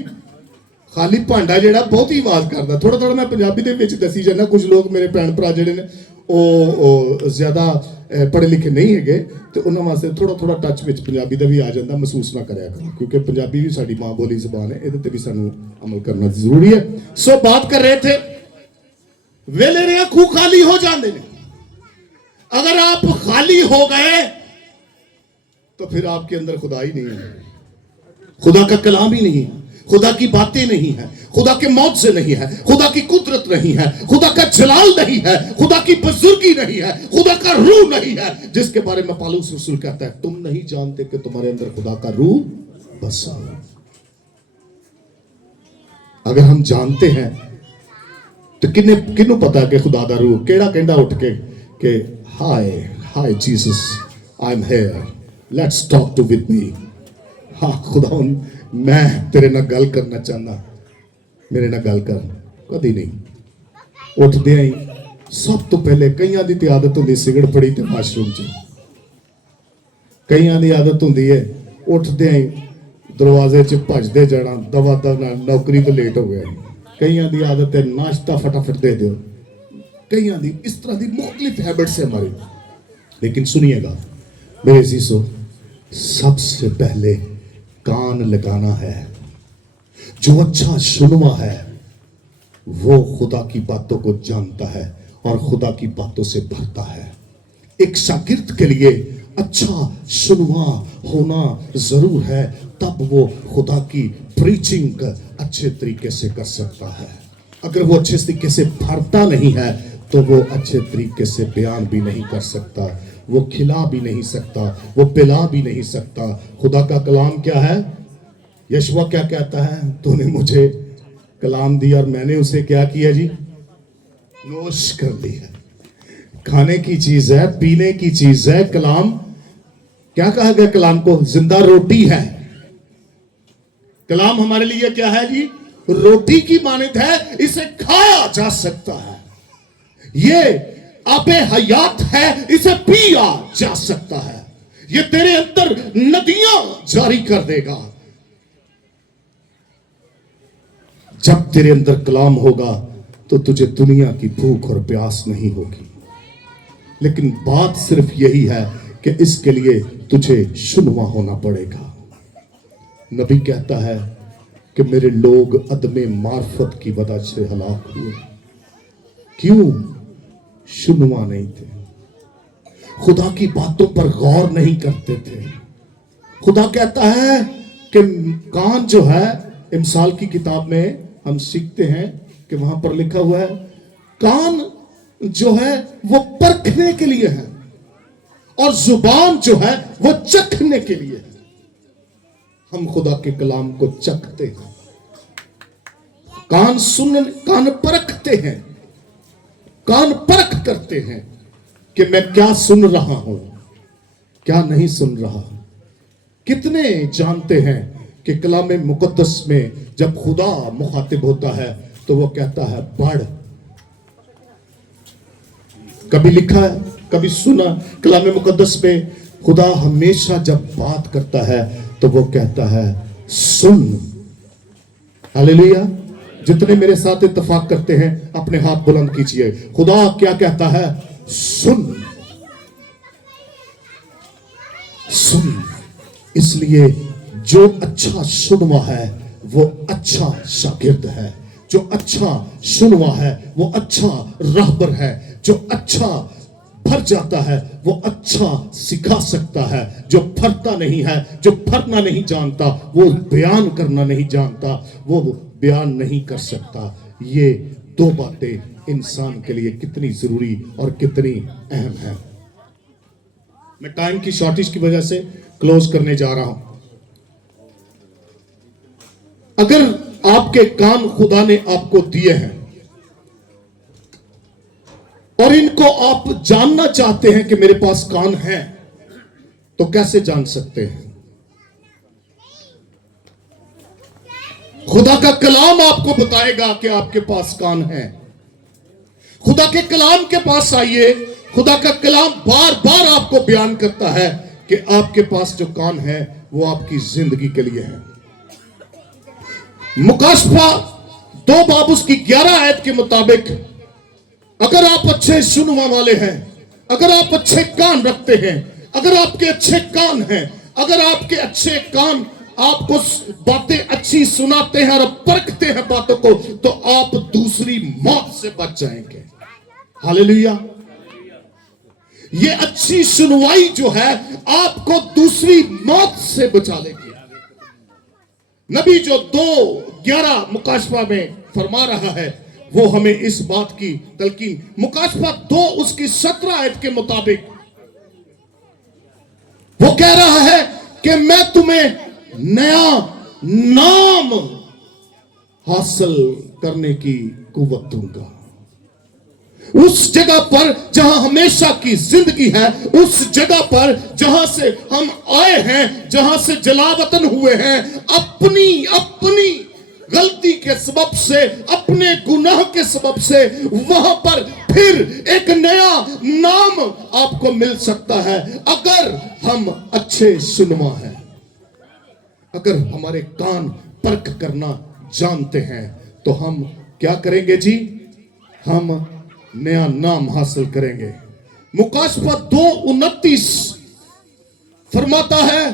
ਖਾਲੀ ਭਾਂਡਾ ਜਿਹੜਾ ਬਹੁਤੀ ਆਵਾਜ਼ ਕਰਦਾ। ਥੋੜਾ ਥੋੜਾ ਮੈਂ ਪੰਜਾਬੀ ਦੇ ਵਿੱਚ ਦੱਸੀ ਜਾਂਦਾ। ਕੁਝ ਲੋਕ ਮੇਰੇ ਭੈਣ ਭਰਾ ਜਿਹੜੇ ਨੇ ਉਹ ਜ਼ਿਆਦਾ ਪੜ੍ਹੇ ਲਿਖੇ ਨਹੀਂ ਹੈਗੇ ਤੇ ਉਹਨਾਂ ਵਾਸਤੇ ਥੋੜਾ ਥੋੜਾ ਟੱਚ ਵਿੱਚ ਪੰਜਾਬੀ ਦਾ ਵੀ ਆ ਜਾਂਦਾ। ਮਹਿਸੂਸ ਨਾ ਕਰਿਆ ਕਰੋ, ਕਿਉਂਕਿ ਪੰਜਾਬੀ ਵੀ ਸਾਡੀ ਮਾਂ ਬੋਲੀ ਜ਼ਬਾਨ ਹੈ, ਇਹਦੇ ਤੇ ਵੀ ਸਾਨੂੰ ਅਮਲ ਕਰਨਾ ਜ਼ਰੂਰੀ ਹੈ। ਸੋ ਬਾਤ ਕਰ ਰਹੇ थे ਵੇਲੇ ਰਿਆ ਖੂਹ ਖਾਲੀ ਹੋ ਜਾਂਦੇ ਨੇ। अगर आप खाली हो गए तो फिर आपके अंदर खुदा ही नहीं है, खुदा का कलाम ही नहीं है, खुदा की बातें नहीं है, खुदा के मौत से नहीं है, खुदा की कुदरत नहीं है, खुदा का जलाल नहीं है, खुदा की बुजुर्गी नहीं है, खुदा का रूह नहीं है, जिसके बारे में पौलुस रसूल कहता है तुम नहीं जानते कि तुम्हारे अंदर खुदा का रूह बसा है। अगर हम जानते हैं तो किन्नू पता कि खुदा का रूह केड़ा कहंदा उठ के hi Jesus I am here, let's talk to with me. हाँ खुदा मैं तेरे नाल गल करना चाहना, मेरे नाल गल कर। कदी नहीं। उठदे ही सब तो पहले कईयां दी ते आदत हुंदी सिगरट फड़ी ते वाशरूम च, कईयां दी आदत हुंदी है उठदे ही दरवाजे च भजदे जाना, दवा दवा नौकरी तो लेट हो गया। कईयां दी आदत है नाश्ता फटाफट दे दो, कईयां दी इस तरह की मुख्तलिफ हैबिट्स है हमारी। लेकिन सुनिएगा मेरे अजीजों, सबसे पहले कान लगाना है। जो अच्छा सुनवा है वो खुदा की बातों को जानता है और खुदा की बातों से भरता है। एक शागिर्द के लिए अच्छा सुनवा होना जरूर है, तब वो खुदा की प्रीचिंग अच्छे तरीके से कर सकता है। अगर वो अच्छे तरीके से भरता नहीं है तो वो अच्छे तरीके से बयान भी नहीं कर सकता। वो खिला भी नहीं सकता, वो पिला भी नहीं सकता। खुदा का कलाम क्या है? यशवा क्या कहता है? तूने मुझे कलाम दिया और मैंने उसे क्या किया जी? नोश कर लिया। खाने की चीज है, पीने की चीज है। कलाम क्या कहा गया? कलाम को जिंदा रोटी है। कलाम हमारे लिए क्या है जी? रोटी की मानद है, इसे खाया जा सकता है। ये आबे हयात है, इसे पिया जा सकता है। ये तेरे अंदर नदियां जारी कर देगा। जब तेरे अंदर कलाम होगा तो तुझे दुनिया की भूख और प्यास नहीं होगी। लेकिन बात सिर्फ यही है कि इसके लिए तुझे सुनवा होना पड़ेगा। नबी कहता है कि मेरे लोग अदमे मार्फत की वजह से हलाक हुए। क्यों? सुनवा नहीं थे, खुदा की बातों पर गौर नहीं करते थे। खुदा कहता है कि कान जो है, इमसाल की किताब में हम सीखते हैं कि वहां पर लिखा हुआ है, कान जो है वो परखने के लिए है और जुबान जो है वो चखने के लिए है। हम खुदा के कलाम को चखते हैं, कान परखते हैं, कान परख करते हैं कि मैं क्या सुन रहा हूं, क्या नहीं सुन रहा। कितने जानते हैं कि कलाम मुकद्दस में जब खुदा मुखातिब होता है तो वो कहता है बढ़। कभी लिखा है, कभी सुना कलाम मुकद्दस में खुदा हमेशा जब बात करता है तो वो कहता है सुन। हालेलुया। जितने मेरे साथ इत्तेफाक करते हैं अपने हाथ बुलंद कीजिए। खुदा क्या कहता है? सुन, सुन। इसलिए जो अच्छा सुनवा है वो अच्छा शागिर्द है, जो अच्छा सुनवा है वो अच्छा रहबर है, जो अच्छा फर जाता है वो अच्छा सिखा सकता है। जो फरता नहीं है, जो फरना नहीं जानता, वो बयान करना नहीं जानता, वो बयान नहीं कर सकता। ये दो बातें इंसान के लिए कितनी जरूरी और कितनी अहम है। मैं टाइम की शॉर्टेज की वजह से क्लोज करने जा रहा हूं। अगर आपके कान खुदा ने आपको दिए हैं और इनको आप जानना चाहते हैं कि मेरे पास कान है, तो कैसे जान सकते हैं? खुदा का कलाम आपको बताएगा कि आपके पास कान है। खुदा के कलाम के पास आइए। खुदा का कलाम बार बार आपको बयान करता है कि आपके पास जो कान है वो आपकी जिंदगी के लिए है। मुकाशफा 2 बाब उसकी 11 आयत के मुताबिक अगर आप अच्छे सुनने वाले हैं, अगर आप अच्छे कान रखते हैं, अगर आपके अच्छे कान हैं, अगर आपके अच्छे कान आपको बातें अच्छी सुनाते हैं और परखते हैं बातों को, तो आप दूसरी मौत से बच जाएंगे। हालेलुया। ये अच्छी सुनवाई जो है आपको दूसरी मौत से बचा लेगी। नबी जो 2:11 मुकाशफा में फरमा रहा है वो हमें इस बात की तलकीन, मुकाशफा 2 उसकी 17 आयत के मुताबिक वो कह रहा है कि मैं तुम्हें नया नाम हासिल करने की कुव्वत दूंगा। उस जगह पर जहां हमेशा की जिंदगी है, उस जगह पर जहां से हम आए हैं, जहां से जलावतन हुए हैं, अपनी गलती के सबब से, अपने गुनाह के सबब से, वहां पर फिर एक नया नाम आपको मिल सकता है अगर हम अच्छे सुनवा हैं, अगर हमारे कान परख करना जानते हैं, तो हम क्या करेंगे जी? हम नया नाम हासिल करेंगे। मुकाशफा 2:29 फरमाता है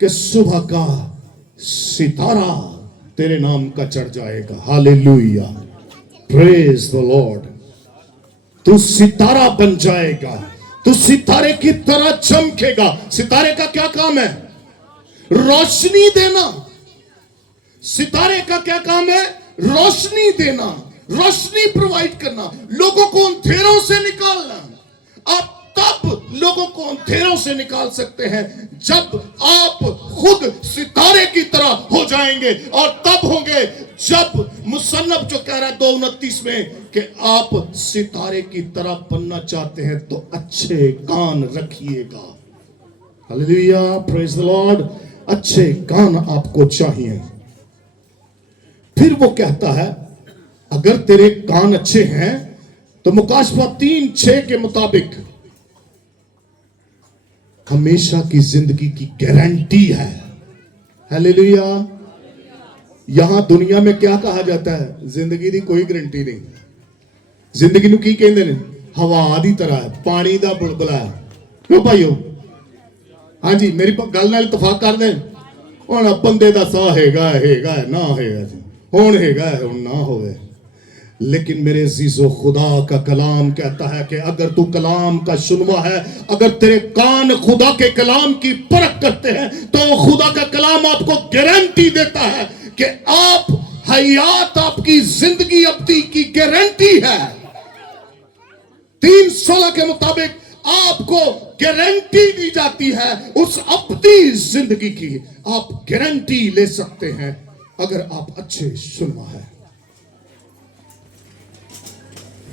कि सुबह का सितारा तेरे नाम का चढ़ जाएगा। Hallelujah, praise the Lord. तू सितारा बन जाएगा, तू सितारे की तरह चमकेगा। सितारे का क्या काम है? रोशनी देना। सितारे का क्या काम है? रोशनी देना, रोशनी प्रोवाइड करना, लोगों को अंधेरों से निकालना। आप तब लोगों को अंधेरों से निकाल सकते हैं जब आप खुद सितारे की तरह हो जाएंगे, और तब होंगे जब मुसन्नफ जो कह रहा है 2:29 में कि आप सितारे की तरह बनना चाहते हैं तो अच्छे कान रखिएगा। Hallelujah, praise the Lord. अच्छे कान आपको चाहिए। फिर वो कहता है अगर तेरे कान अच्छे हैं तो मुकाशफा 3:6 के मुताबिक हमेशा की जिंदगी की गारंटी है। हालेलुया। यहां दुनिया में क्या कहा जाता है? जिंदगी की कोई गारंटी नहीं। जिंदगी ਨੂੰ ਕੀ ਕਹਿੰਦੇ ਨੇ? ਹਵਾ ਦੀ ਤਰ੍ਹਾਂ ਹੈ, ਪਾਣੀ ਦਾ ਬੁਲਬੁਲਾ ਹੈ। ਕਿਉਂ ਭਾਈਓ? ਹਾਂਜੀ, ਮੇਰੀ ਗੱਲ ਨਾਲ ਇਤਫਾਕ ਕਰਦੇ ਹੁਣ ਬੰਦੇ ਦਾ ਸਾਹ ਹੈਗਾ ਨਾ ਹੋਏਗਾ ਜੀ, ਹੁਣ ਹੈਗਾ ਹੁਣ ਨਾ ਹੋਵੇ। लेकिन मेरे अजीजों, खुदा का कलाम कहता है कि अगर तू कलाम का सुनवा है, अगर तेरे कान खुदा के कलाम की परख करते हैं, तो खुदा का कलाम आपको गारंटी देता है कि आप हयात, आपकी जिंदगी अब्दी की गारंटी है। 3:16 के मुताबिक आपको गारंटी दी जाती है उस अब्दी जिंदगी की। आप गारंटी ले सकते हैं अगर आप अच्छे सुनवा है।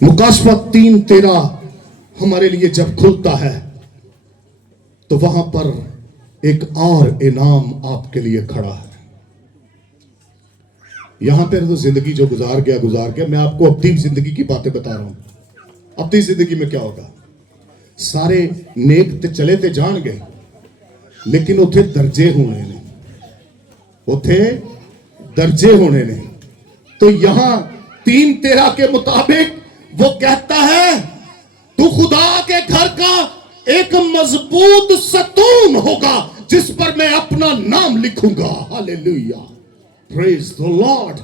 मुकाशफा 3:13 हमारे लिए जब खुलता है तो वहां पर एक और इनाम आपके लिए खड़ा है। यहां पर तो जिंदगी जो गुजार गया, मैं आपको अपनी जिंदगी की बातें बता रहा हूं। अपनी जिंदगी में क्या होगा? सारे नेक ते चले ते जान गए, लेकिन उथे दर्जे होने ने, उथे दर्जे होने ने। तो यहां 3:13 के मुताबिक वो कहता है तू खुदा के घर का एक मजबूत सतून होगा जिस पर मैं अपना नाम लिखूंगा। Hallelujah, praise the Lord.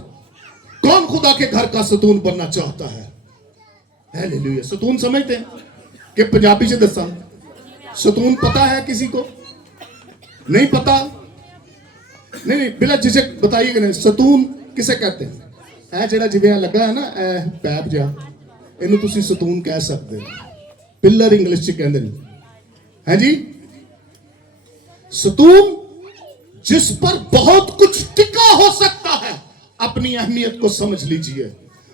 कौन खुदा के घर का सतून बनना चाहता है? हालेलुया। सतून समझते हैं कि पंजाबी से दसा सतून पता है किसी को? नहीं पता? नहीं, बिला जिसे बताइएगा नहीं, सतून किसे कहते हैं? ऐ जेड़ा जिवें लगा है ना, ऐ पैप जिहा, ਇਹਨੂੰ ਤੁਸੀਂ ਸਤੂਨ ਕਹਿ ਸਕਦੇ ਹੋ। ਪਿਲਰ ਇੰਗਲਿਸ਼ ਚ ਕਹਿੰਦੇ ਨੇ, है जी। सतून जिस पर बहुत कुछ टिका हो सकता है। अपनी अहमियत को समझ लीजिए।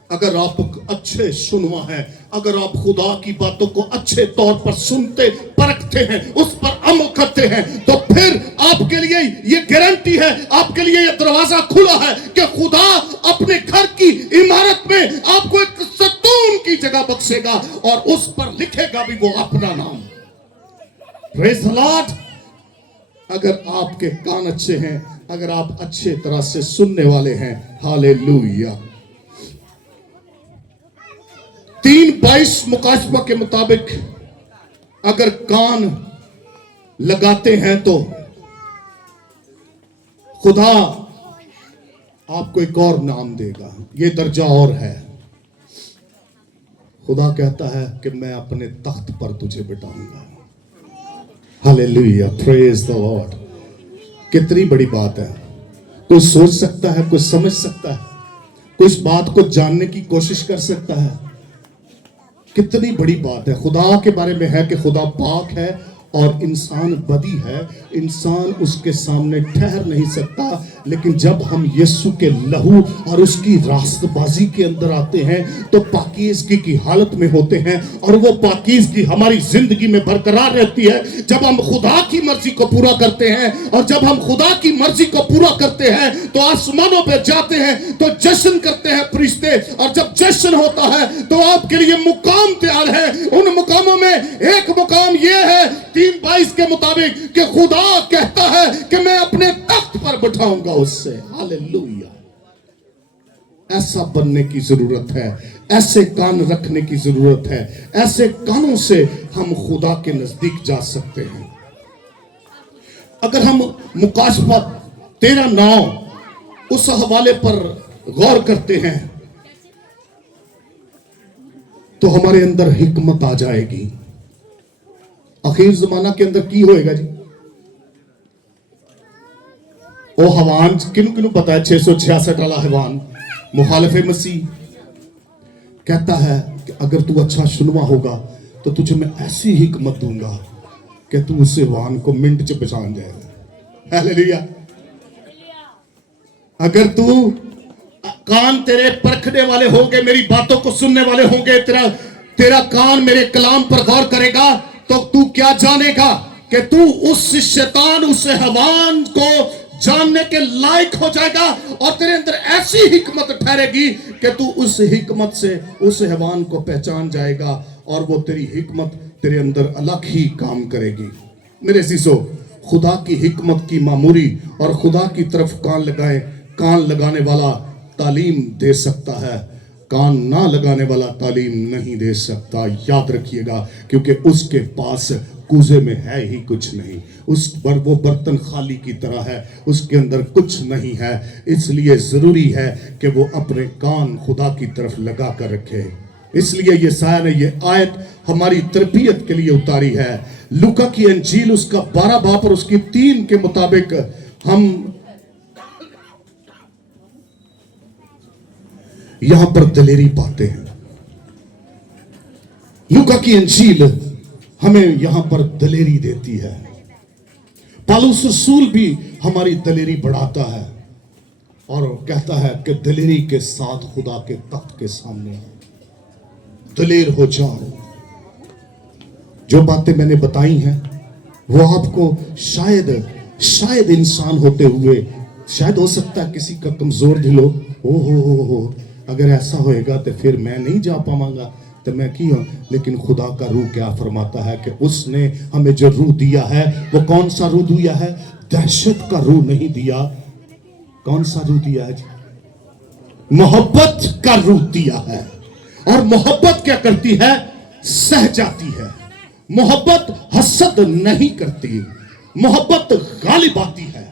अगर आप अच्छे सुनवा है, अगर आप खुदा की बातों को अच्छे तौर पर सुनते, परखते हैं, उस पर अमल करते हैं, तो फिर आपके लिए ये गारंटी है, आपके लिए ये दरवाजा खुला है कि खुदा अपने घर की इमारत में आपको एक सतून की जगह बख्शेगा और उस पर लिखेगा भी वो अपना नाम। Praise the Lord. अगर आपके कान अच्छे हैं, अगर आप अच्छे तरह से सुनने वाले हैं, हालेलुया। 3:22 मुकाशफा के मुताबिक अगर कान लगाते हैं तो खुदा आपको एक और नाम देगा। ये दर्जा और है। खुदा कहता है कि मैं अपने तख्त पर तुझे बिठाऊंगा। Hallelujah, praise the Lord. कितनी बड़ी बात है। कोई सोच सकता है, कोई समझ सकता है, कोई इस बात को जानने की कोशिश कर सकता है। कितनी बड़ी बात है। खुदा के बारे में है कि खुदा पाक है और इंसान बदी है। इंसान उसके सामने ठहर नहीं सकता। लेकिन जब हम यीशु के लहू और उसकी रास्तबाजी के अंदर आते हैं तो पाकीज़गी की हालत में होते हैं और वो पाकीज़गी हमारी जिंदगी में बरकरार रहती है जब हम खुदा की मर्जी को पूरा करते हैं। और जब हम खुदा की मर्जी को पूरा करते हैं तो आसमानों पर जाते हैं तो जश्न करते हैं फरिश्ते। और जब जश्न होता है तो आपके लिए मुकाम तैयार है। उन मुकामों में एक मुकाम ये है 3:22 के मुताबिक कि खुदा कहता है कि मैं अपने तख्त पर बिठाऊंगा उससे। हालेलुया। ऐसा बनने की जरूरत है, ऐसे कान रखने की जरूरत है। ऐसे कानों से हम खुदा के नजदीक जा सकते हैं। अगर हम मुकाशफा 13:9 उस हवाले पर गौर करते हैं तो हमारे अंदर हिकमत आ जाएगी। आखिर जमाना के अंदर की होएगा जी? वो हवान किनु पता है? 666 वाला हवान मुखालिफ मसीह कहता है कि अगर तू अच्छा सुनवा होगा तो तुझे मैं ऐसी हिकमत दूंगा, कि तू उस हैवान को मिनट च पहचान जाएगा। हालेलुया। अगर तू कान तेरे परखने वाले होंगे, मेरी बातों को सुनने वाले होंगे, तेरा कान मेरे कलाम पर गौर करेगा, तो तू क्या जानेगा कि तू उस शैतान, उस हैवान को जानने के लायक हो जाएगा और तेरे अंदर ऐसी हिकमत ठहरेगी कि तू उस हिकमत से उस हैवान को पहचान जाएगा और वो तेरी हिकमत तेरे अंदर अलग ही काम करेगी। मेरे अजीजों, खुदा की हिकमत की मामूरी और खुदा की तरफ कान लगाने वाला तालीम दे सकता है, कान ना लगाने वाला तालीम नहीं दे सकता। याद रखिएगा, क्योंकि उसके पास कूजे में है ही कुछ नहीं, उस पर वो बर्तन खाली की तरह है, उसके अंदर कुछ नहीं है। इसलिए जरूरी है कि वो अपने कान खुदा की तरफ लगा कर रखे। इसलिए ये शायर ने ये आयत हमारी तरबियत के लिए उतारी है। लूका की अंजील उसका 12 बाब और उसकी 3 के मुताबिक हम यहां पर दलेरी पाते हैं। लूका की अंजील हमें यहां पर दलेरी देती है। पौलुस रसूल भी हमारी दलेरी बढ़ाता है और कहता है कि दलेरी के साथ खुदा के तख्त के सामने दलेर हो जाओ। जो बातें मैंने बताई हैं वो आपको शायद इंसान होते हुए, शायद हो सकता है किसी का कमजोर दिल हो, अगर ऐसा होएगा तो फिर मैं नहीं जा पाऊंगा, तो मैं की हूं। लेकिन खुदा का रूह क्या फरमाता है कि उसने हमें जो रूह दिया है वो कौन सा रूह दिया है? दहशत का रूह नहीं दिया। कौन सा रूह दिया है? मोहब्बत का रूह दिया है। और मोहब्बत क्या करती है? सह जाती है। मोहब्बत हसद नहीं करती, मोहब्बत गालिब आती है।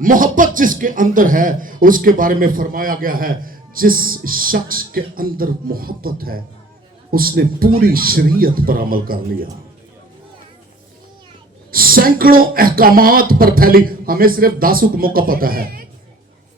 मोहब्बत जिसके अंदर है उसके बारे में फरमाया गया है, जिस शख्स के अंदर मोहब्बत है उसने पूरी शरीयत पर अमल कर लिया। सैकड़ों अहकामात पर फैली, हमें सिर्फ 10 हुक्मों का पता है,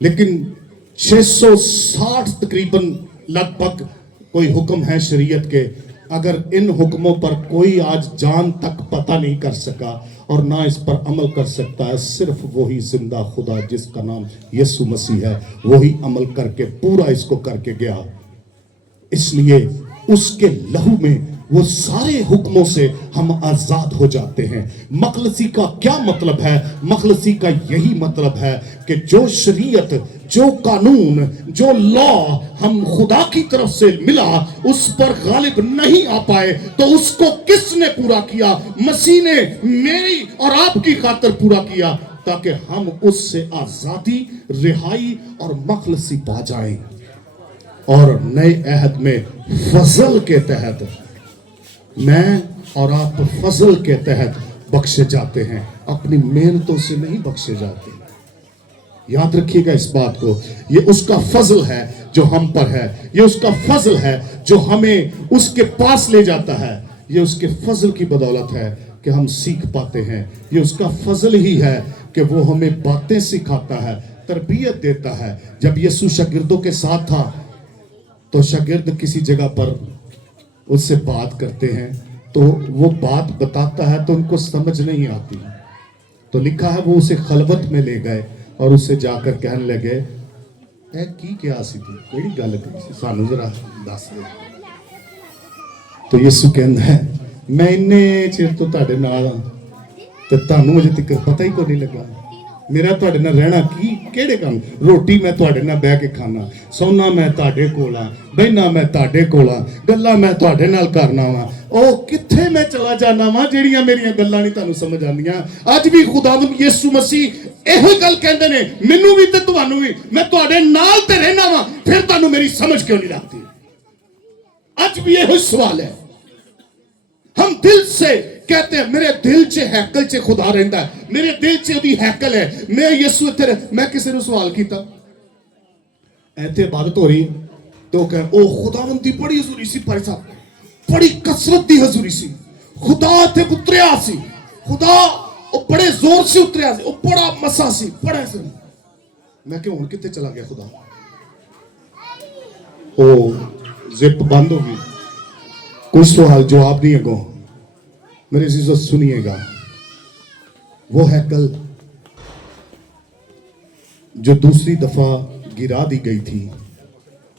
लेकिन 660 तकरीबन लगभग कोई हुक्म है शरीयत के। अगर इन हुक्मों पर कोई आज जान तक पता नहीं कर सका और ना इस पर अमल कर सकता है, सिर्फ वही जिंदा खुदा जिसका नाम यीशु मसीह है, वही अमल करके पूरा इसको करके गया। इसलिए उसके लहू में वो सारे हुक्मों से हम आजाद हो जाते हैं। मखलसी का क्या मतलब है? मखलसी का यही मतलब है कि जो शरीयत, जो कानून, जो लॉ हम खुदा की तरफ से मिला उस पर गालिब नहीं आ पाए, तो उसको किसने पूरा किया? मसीह ने मेरी और आपकी खातिर पूरा किया, ताकि हम उससे आजादी, रिहाई और मखलसी पा जाएं। और नए अहद में फजल के तहत मैं और आप फजल के तहत बख्शे जाते हैं, अपनी मेहनतों से नहीं बख्शे जाते। याद रखिएगा इस बात को, ये उसका फजल है जो हम पर है, ये उसका फजल है जो हमें उसके पास ले जाता है, ये उसके फजल की बदौलत है कि हम सीख पाते हैं। ये उसका फजल ही है कि वो हमें बातें सिखाता है, तरबियत देता है। जब यीशु शागिर्दों के साथ था तो शागिर्द किसी जगह पर उससे बात करते हैं, तो वो बात बताता है तो उनको समझ नहीं आती, तो लिखा है वो उसे खलवत में ले गए और उससे जाकर कहने लगे, ए की क्या सी थी, केड़ी गल कही सानू जरा दस दे। तो यीशु कहंदा है, मैं इन्ने चिर तो तुहाडे नाल हां ते तुहानू अजे तक पता ही कोई नहीं लगा, मेरा तुहाडे नाल रहना की केड़े काम? रोटी मैं तुहाडे नाल बैठ के खाना, सोना मैं तुहाडे कोल हां, बहना मैं तुहाडे कोल हां, गल्लां मैं तुहाडे नाल करना वा। ओ किथे मैं चला जाना वा जेड़ियां मेरियां गल्लां नहीं तुहानू समझ आंदियां। अज भी खुदावंद यीशु मसीह इहो गल कहंदे ने, मैनू भी ते तुहानू भी, मैं तुहाडे नाल ते रहना वा, फिर तुहानू मेरी समझ क्यों नहीं लगती? अज भी इहो सवाल है। हम दिल से कहते हैं मेरे दिल च हैकल च खुदा रहंदा है, मेरे दिल च ओदी हैकल है, मैं यीशु इत्थे। मैं किसी ने सवाल किया, इत्थे इबादत हो रही तो कह ओ खुदावंद दी बड़ी हजूरी सी भाई साहब, बड़ी कसरत दी हजूरी सी, खुदा इत्थे उतरिया सी, खुदा ओ बड़े जोर से उतरिया सी, ओ बड़ा मसा सी, बड़ा सी। मैं कि हुण कित्थे चला गया खुदा? ओ जिप बंद हो गई, कोई सवाल जवाब नहीं अगों। मेरे अजीजों सुनिएगा, वो हैकल जो दूसरी दफा गिरा दी गई थी,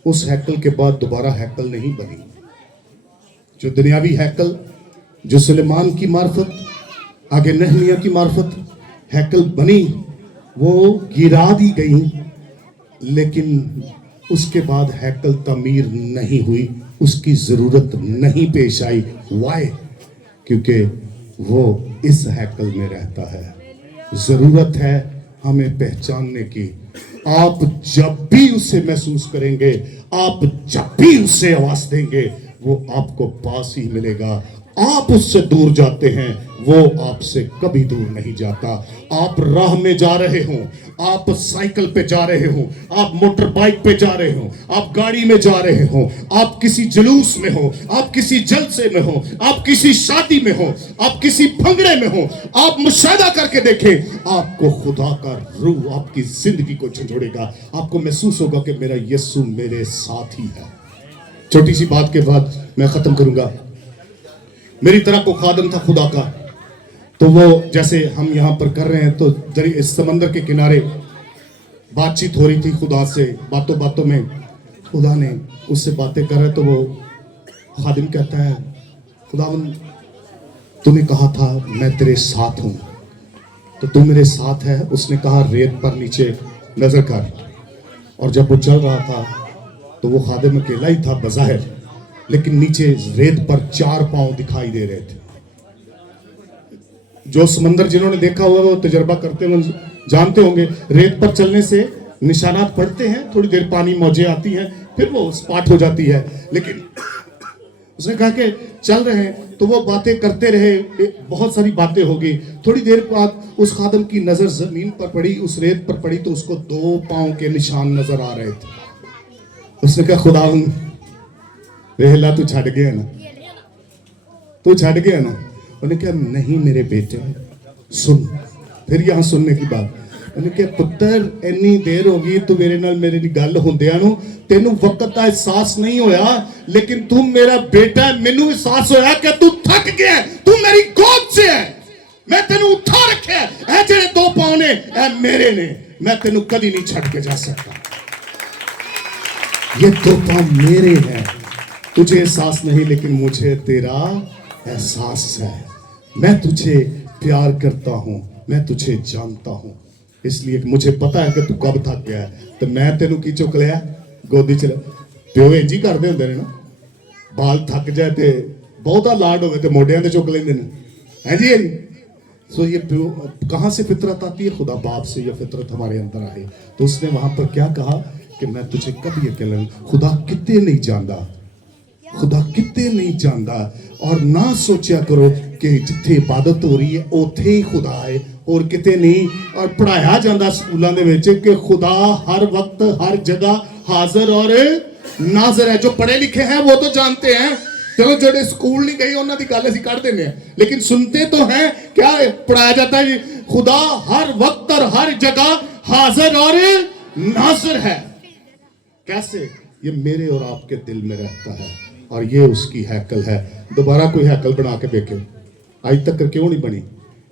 उस हैकल के बाद दोबारा हैकल नहीं बनी। जो दुनियावी हैकल, जो सुलेमान की मार्फत, आगे नहमिया की मार्फत हैकल बनी, वो गिरा दी गई, लेकिन उसके बाद हैकल तामीर नहीं हुई, उसकी जरूरत नहीं पेश आई। वाई? क्योंकि वो इस हैकल में रहता है। जरूरत है हमें पहचानने की। आप जब भी उसे महसूस करेंगे, आप जब भी उसे आवाज देंगे, वो आपको पास ही मिलेगा। आप उससे दूर जाते हैं, वो आपसे कभी दूर नहीं जाता। आप राह में जा रहे हो, आप साइकिल पे जा रहे हो, आप मोटर बाइक पे जा रहे हो, आप गाड़ी में जा रहे हो, आप किसी जुलूस में हो, आप किसी जलसे में हो, आप किसी शादी में हो, आप किसी भंगड़े में हो, आप मुशाहिदा करके देखें, आपको खुदा का रूह आपकी जिंदगी को झंझोड़ेगा। आपको महसूस होगा कि मेरा यीशु मेरे साथ ही है। छोटी सी बात के बाद मैं खत्म करूंगा। मेरी तरह को खादम था खुदा का, तो वो जैसे हम यहाँ पर कर रहे हैं, तो इस समंदर के किनारे बातचीत हो रही थी खुदा से। बातों बातों में खुदा ने उससे बातें कर रहे, तो वो खादिम कहता है, खुदावन तूने कहा था मैं तेरे साथ हूँ, तो तू मेरे साथ है। उसने कहा रेत पर नीचे नजर कर। और जब वो चल रहा था तो वो खादिम अकेला ही था बज़ाहिर, लेकिन नीचे रेत पर 4 पांव दिखाई दे रहे थे। जो समंदर जिन्होंने देखा हुआ वो तजर्बा करते हुए जानते होंगे, रेत पर चलने से निशानात पड़ते हैं, थोड़ी देर पानी मौजें आती हैं, फिर वो स्पॉट हो जाती है। लेकिन उसने कहा कि चल रहे हैं, तो वो बातें करते रहे, बहुत सारी बातें होगी। थोड़ी देर बाद उस खादम की नजर जमीन पर पड़ी, उस रेत पर पड़ी, तो उसको 2 पांव के निशान नजर आ रहे थे। उसने कहा खुदा वेहला तू छड़ गया ना, तू छड़ गया ना। उन्हें कहा नहीं मेरे बेटे सुन। फिर यहाँ सुनने की बात, उन्हें कहा पुत्र इन्नी देर हो गई तू मेरे नाल मेरी गल हुंदियां नूं तेनू वक्त का एहसास नहीं होया, लेकिन तू मेरा बेटा है। मैनू एहसास होया कि तू थक गया, तू मेरी गोद से है, मैं तेनू उठा रखा है। ऐ जेड़े 2 पांव ने ऐ मेरे ने, मैं तेनू कदी नहीं छड़ के जा सकता। ये 2 पांव मेरे हैं। तुझे एहसास नहीं, लेकिन मुझे तेरा एहसास है। मैं तुझे प्यार करता हूं, मैं तुझे जानता हूं, इसलिए मुझे पता है कि तू कब थक गया है। तो मैं तेनू की चुक लिया गोदी च। प्यो इंज ही करते होंगे ने ना, बाल थक जाए तो बहुता लाड हो तो मोडियां ते चुक लेंगे है जी, है जी। सो ये प्यो कहाँ से फितरत आती है? खुदा बाप से यह फितरत हमारे अंदर आई। तो उसने वहां पर क्या कहा कि मैं तुझे कभी अकेला नहीं। खुदा कितने नहीं जानता, खुदा कितने नहीं जानता। और ना सोचा करो कि जिथे इबादत हो रही है उथे ही खुदा है और किते नहीं। और पढ़ाया जाता स्कूलों के विच कि खुदा हर वक्त हर जगह हाजिर और नाज़िर है। जो पढ़े लिखे हैं वो तो जानते हैं, चलो जो स्कूल नहीं गए उन्होंने गल असीं कढ़ देने हैं, लेकिन सुनते तो हैं। क्या पढ़ाया जाता है? खुदा हर वक्त और हर जगह हाजिर और नाज़िर है। कैसे? ये मेरे और आपके दिल में रहता है, और ये उसकी हैकल है। दोबारा कोई हैकल बना के देखे, आज तक क्यों नहीं बनी?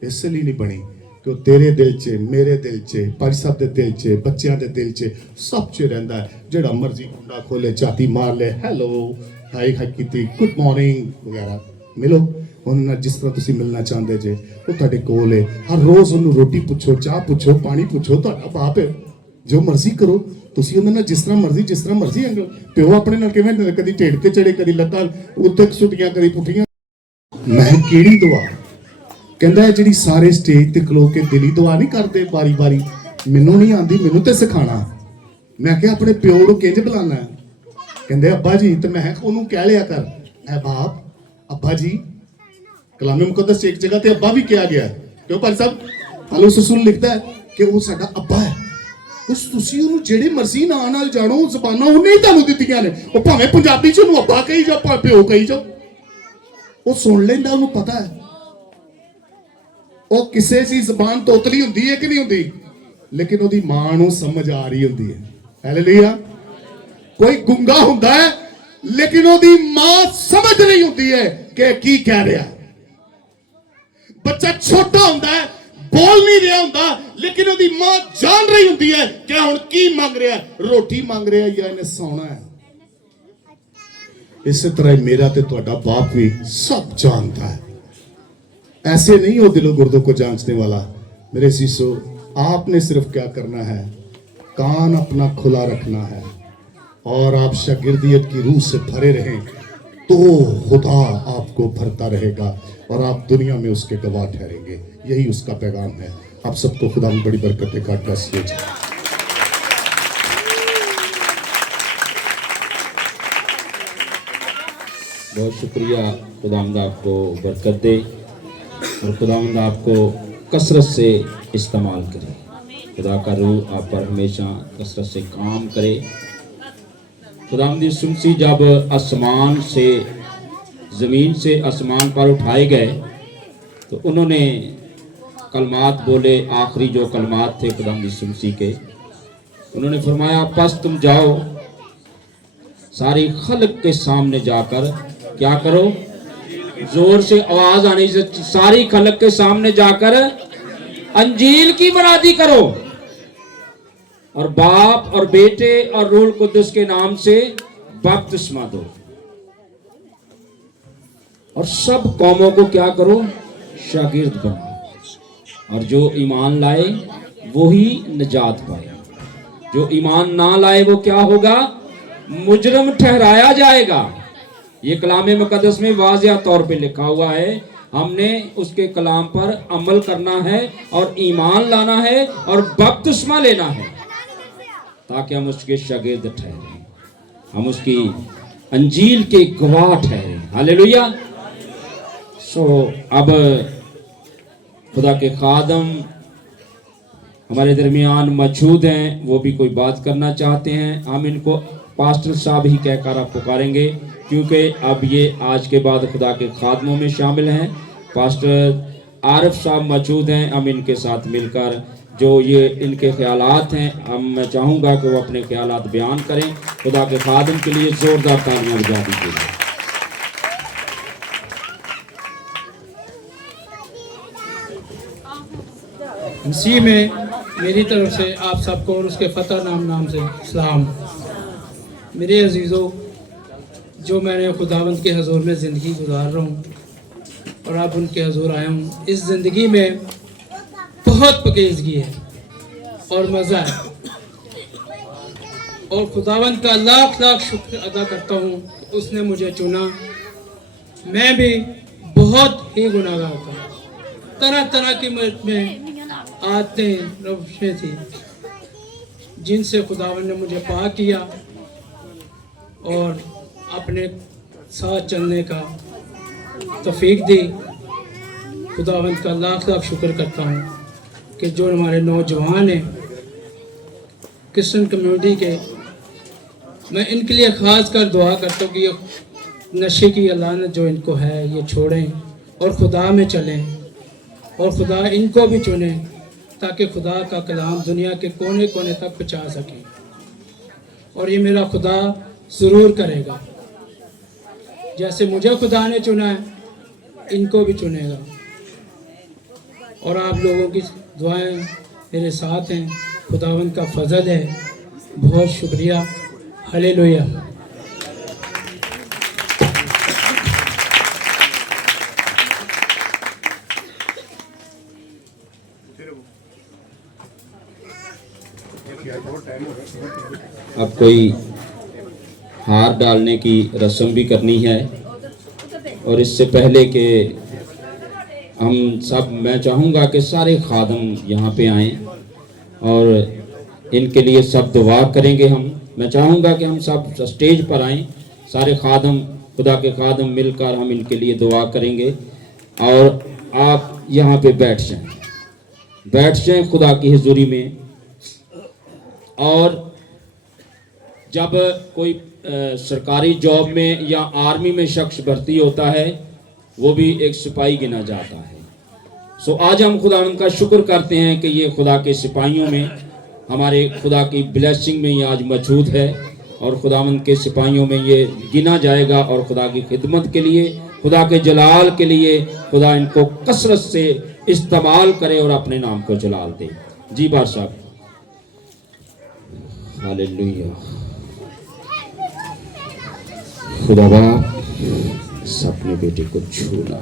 इसलिए नहीं बनी कि तेरे दिल च, मेरे दिल च, पाजी साहब के दिल च, बच्चों के दिल च, सब च रहिंदा है। जिहड़ा मर्जी कुंडा खोले, छाती मार ले, हैलो हाई हाई की, गुड मॉर्निंग वगैरह, मिलो उन्होंने जिस तरह तुसीं मिलना चाहते जे, वो तुहाडे कोल है। हर रोज़ उन्होंने रोटी पुछो, चाह पुछो, पानी पुछो, तुहाडा बाप है, जो मर्जी करो तुसीं उन्हां नाल जिस तरह मर्जी अंगल। प्यो अपने नाल किवें कदी ढेड़ ते चढ़े, कदी लत्तां उत्ते सुटियां, कदी पुठियां। मैं किहड़ी दुआ कहंदा है जिहड़ी सारे स्टेज ते खलो के दिली दुआ नहीं करते बारी बारी, मैनू नहीं आंदी, मैनू ते सिखाना। मैं क्या अपने प्यो नूं किंज बुलाना है? कहंदे अब्बा जी। तो मैं उन्होंने कह लिया कर, ऐ बाप अब्बा जी। कलामे मुकद्दस एक जगह ते अब्बा भी किया गया है, क्यों भाई साहब? हालो रसूल लिखता है कि वो साडा अब्बा है। उस तुसी उन्होंने जेड़े मर्जी ना नाल जानो, ज़बानां उन्हें ही तुहानूं दित्तियां ने। वो भावें पंजाबी च उन्होंने अब्बा कही जाओ, भावें प्यो कही जाओ, वो सुन लेंदा, उन्होंने पता है। वो किसी दी ज़बान तोतली हुंदी है कि नहीं हुंदी, लेकिन उसदी मां नूं समझ आ रही हुंदी है। हालेलुया। कोई गुंगा हुंदा है, लेकिन उसदी मां समझ रही हुंदी है कि की कह रहा। ਬੱਚਾ ਛੋਟਾ ਹੁੰਦਾ ਹੈ, ਬੋਲ ਨਹੀਂ ਰਿਹਾ ਹੁੰਦਾ, ਲੇਕਿਨ ਉਹਦੀ ਮਾਂ ਜਾਣ ਰਹੀ ਹੁੰਦੀ ਹੈ ਕਿ ਹੁਣ ਕੀ ਮੰਗ ਰਿਹਾ ਹੈ, ਰੋਟੀ ਮੰਗ ਰਿਹਾ ਜਾਂ ਇਹਨੇ ਸੌਣਾ ਹੈ। ਇਸੇ ਤਰ੍ਹਾਂ ਹੀ ਮੇਰਾ ਤੇ ਤੁਹਾਡਾ ਬਾਪ ਵੀ ਸਭ ਜਾਣता है। ऐसे नहीं हो दिलो गुर्दों को जांचने वाला। मेरे शीशो, आपने सिर्फ क्या करना है, कान अपना खुला रखना है और आप शागिर्दियत की रूह से भरे रहें तो खुदा आपको भरता रहेगा और आप दुनिया में उसके गवाह ठहरेंगे। यही उसका पैगाम है। आप सबको खुदा में बड़ी बरकत दे। God bless you. बहुत शुक्रिया। खुदावंद आपको बरकत दे और खुदावंद आपको कसरत से इस्तेमाल करे। खुदा का रूह आप पर हमेशा कसरत से काम करे। खुदावंद यीशु मसीह जब आसमान से ज़मीन से आसमान पर उठाए गए तो उन्होंने कलमात बोले, आखिरी जो कलमात थे खुदावंद यीशु मसीह के, उन्होंने फरमाया बस तुम जाओ, सारी खल्क के सामने जाकर क्या करो, जोर से आवाज आने से, सारी खल्क के सामने जाकर अंजील की मुनादी करो और बाप और बेटे और रूह कुद्दुस के नाम से बपतिस्मा दो और सब कौमों को क्या करो, शागिर्द बनाओ। और जो ईमान लाए वो ही निजात पाए, जो ईमान ना लाए वो क्या होगा, मुजरम ठहराया जाएगा। ये कलाम मुकद्दस में वाज़िह तौर पे लिखा हुआ है। हमने उसके कलाम पर अमल करना है और ईमान लाना है और बपतिस्मा लेना है ताकि हम उसके शागिर्द ठहरें, हम उसकी अंजील के गवाह ठहरें। हालेलुया। अब खुदा के खादम हमारे दरमियान मौजूद हैं, वो भी कोई बात करना चाहते हैं। हम इनको पास्टर साहब ही कहकर आप पुकारेंगे क्योंकि अब ये आज के बाद खुदा के खादमों में शामिल हैं। पास्टर आरिफ साहब मौजूद हैं, हम इनके साथ मिलकर जो ये इनके ख्यालात हैं, मैं चाहूँगा कि वो अपने ख्यालात बयान करें। खुदा के खादम के लिए ज़ोरदार तालियां बजा दीजिए। मसीह में मेरी तरफ से आप सबको और उसके फ़तह नाम से सलाम। मेरे अजीज़ों, जो मैंने खुदावंद के हजूर में ज़िंदगी गुजार रहा हूँ और आप उनके हजूर आया हूँ, इस ज़िंदगी में बहुत पकीज़गी है और मज़ा है और खुदावंद का लाख लाख शुक्र अदा करता हूँ कि उसने मुझे चुना। मैं भी बहुत ही गुनाहगार था, तरह तरह की में आदतें रवशें थी जिनसे खुदावंद ने मुझे पाक किया और अपने साथ चलने का तौफीक दी। खुदावंद का लाख लाख शुक्र करता हूँ कि जो हमारे नौजवान हैं क्रिश्चियन कम्युनिटी के, मैं इनके लिए ख़ास कर दुआ करता हूँ कि ये नशे की लानत जो इनको है ये छोड़ें और खुदा में चलें और खुदा इनको भी चुने ताकि खुदा का कलाम दुनिया के कोने कोने तक पहुँचा सके। और ये मेरा खुदा ज़रूर करेगा, जैसे मुझे खुदा ने चुना है इनको भी चुनेगा। और आप लोगों की दुआएं मेरे साथ हैं, खुदावंद का फजल है। बहुत शुक्रिया। हालेलुया। अब कोई हार डालने की रस्म भी करनी है और इससे पहले कि हम सब, मैं चाहूँगा कि सारे खादम यहाँ पे आएँ और इनके लिए सब दुआ करेंगे। मैं चाहूँगा कि हम सब स्टेज पर आएँ, सारे खादम, खुदा के खादम मिलकर हम इनके लिए दुआ करेंगे और आप यहाँ पे बैठ जाएं खुदा की हुजूरी में। और जब कोई सरकारी जॉब में या आर्मी में शख्स भर्ती होता है वो भी एक सिपाही गिना जाता है। सो आज हम खुदावंद का शुक्र करते हैं कि ये खुदा के सिपाहियों में, हमारे खुदा की ब्लेसिंग में ये आज मौजूद है और खुदावंद के सिपाहियों में ये गिना जाएगा और खुदा की खिदमत के लिए खुदा के जलाल के लिए खुदा इनको कसरत से इस्तेमाल करे और अपने नाम को जलाल दे। जी बार साहब, हालेलुया। खुदा बाप इस अपने बेटे को छूना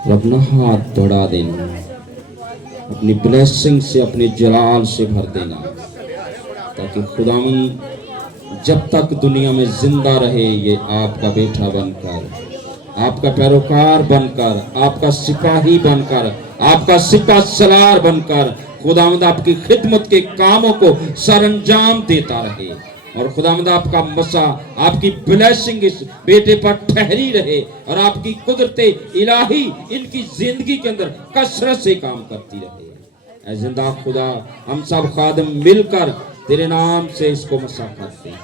और अपना हाथ बढ़ा देना, अपनी ब्लेसिंग से, अपने जलाल से भर देना, ताकि खुदावन जब तक दुनिया में जिंदा रहे ये आपका बेटा बनकर, आपका पैरोकार बनकर, आपका सिपाही बनकर, आपका सिपा सलार बनकर खुदावंद आपकी खिदमत के कामों को सरंजाम देता रहे। और खुदावंद आपका मसा, आपकी ब्लेसिंग इस बेटे पर ठहरी रहे और आपकी कुदरते इलाही इनकी जिंदगी के अंदर कसरत से काम करती रहे। ऐ जिंदा खुदा, हम सब खादम मिलकर तेरे नाम से इसको मसा करते हैं।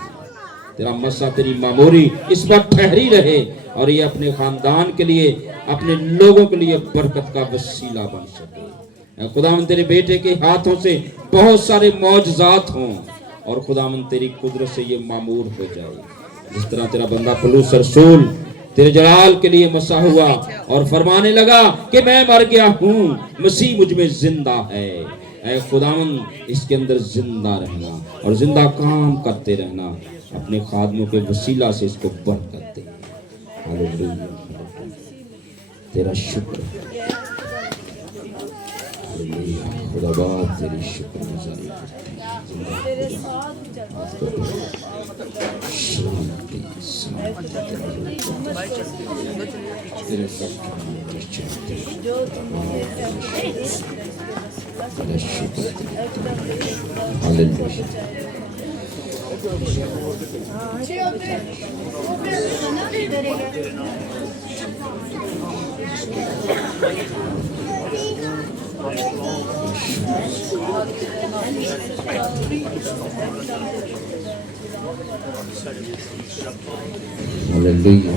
तेरा मसा, तेरी मामूरी इस पर ठहरी रहे और ये अपने खानदान के लिए, अपने लोगों के लिए बरकत का वसीला बन सके। खुदावंद तेरे बेटे के हाथों से बहुत सारे मौजज़ात हों और खुदावंद तेरी कुदरत से ये मामूर हो जाए। जिस तरह तेरा बंदा पौलुस रसूल तेरे जलाल के लिए मसा हुआ और फरमाने लगा कि मैं मर गया हूँ, मसीह मुझ में जिंदा है। ऐ खुदावंद इसके अंदर जिंदा रहना और जिंदा काम करते रहना, अपने खादमों के वसीला से इसको बरकत दे। हालेलुया, तेरा शुक्र, हालेलुया। खुदा बाप तेरी शुक्रगुजारी करते हैं। शांति, तेरे हालेलुया। हालेलुया,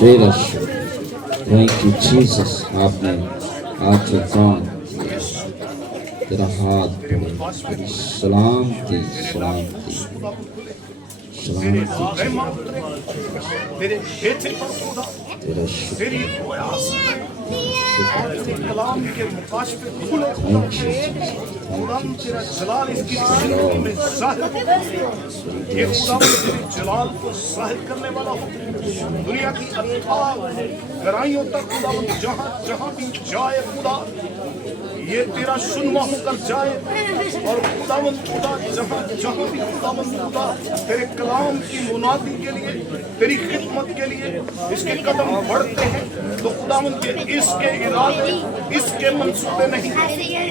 तेरा शुक्र। Thank you Jesus. आपने आज जो काम तेरा हाथ पड़े, तेरी सलामती, सलामती, सलामती, मेरे बेटे पर खुदा तेरा शुक्र। तेरी तेरे कलाम के मुकाश पे खुले खुदा तेरा जलाल इसकी जिंदगी में जाहिर हो। ये खुदा तेरे जलाल को जाहिर करने वाला हो। दुनिया की अथाह गहराइयों तक खुदा जहाँ जहाँ भी जाए खुदा ये तेरा सुनवा होकर जाए। और खुदावंद खुदा जहाँ जहाँ भी खुदावंद खुदा तेरे कलाम की मुनादी के लिए, तेरी खिदमत के लिए इसके कदम बढ़ते हैं, तो खुदावंद के इसके इरादे, इसके मंसूबे नहीं,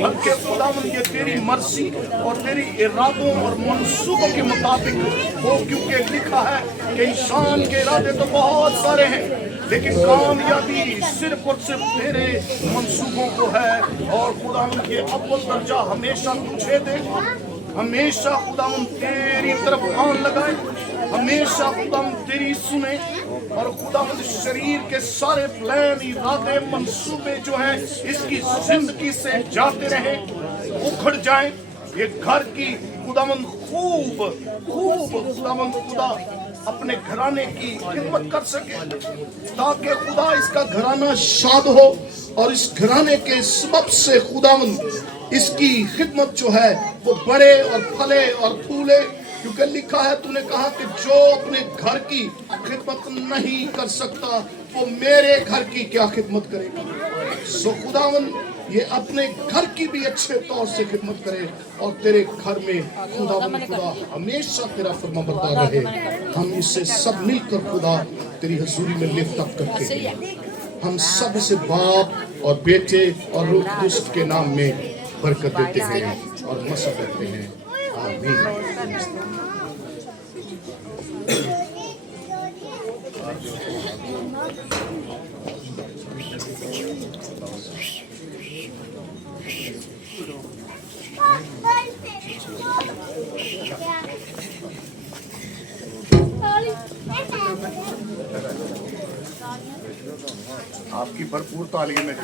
बल्कि खुदावंद ये तेरी मर्जी और तेरी इरादों और मंसूबों के मुताबिक हो। क्योंकि लिखा है कि इंसान के इरादे तो बहुत सारे हैं, लेकिन कामयाबी सिर्फ और सिर्फ तेरे मंसूबों को है। और खुदावंद ये अव्वल दर्जा हमेशा तुझे दे, हमेशा खुदावंद तेरी तरफ कान लगाए, हमेशा खुदावंद तेरी सुने। और खुदावंद शरीर के सारे प्लान, इरादे, मंसूबे जो हैं इसकी जिंदगी से जाते रहें, उखड़ जाएं। ये घर की खुदावंद खूब खूब खुदावंद खुदा अपने घराने की खिदमत कर सके, ताकि खुदा इसका घराना शाद हो और इस घराने के सबब से खुदावंद इसकी खिदमत जो है वो बढ़े और फले और फूले। क्योंकि लिखा है, तूने कहा कि जो अपने घर की खिदमत नहीं कर सकता वो मेरे घर की क्या खिदमत करेगा। सो खुदावंद ये अपने घर की भी अच्छे तौर से खिदमत करे और तेरे घर में खुदावंद खुदा हमेशा तेरा फरमाबरदार रहे। हम इसे सब मिलकर खुदा तेरी हजूरी में लिफ्ट अप करते हैं। हम सब इसे बाप और बेटे और रूह कुदस के नाम में बरकत देते हैं और मसा करते हैं। आमीन। आपकी भरपूर तालियों में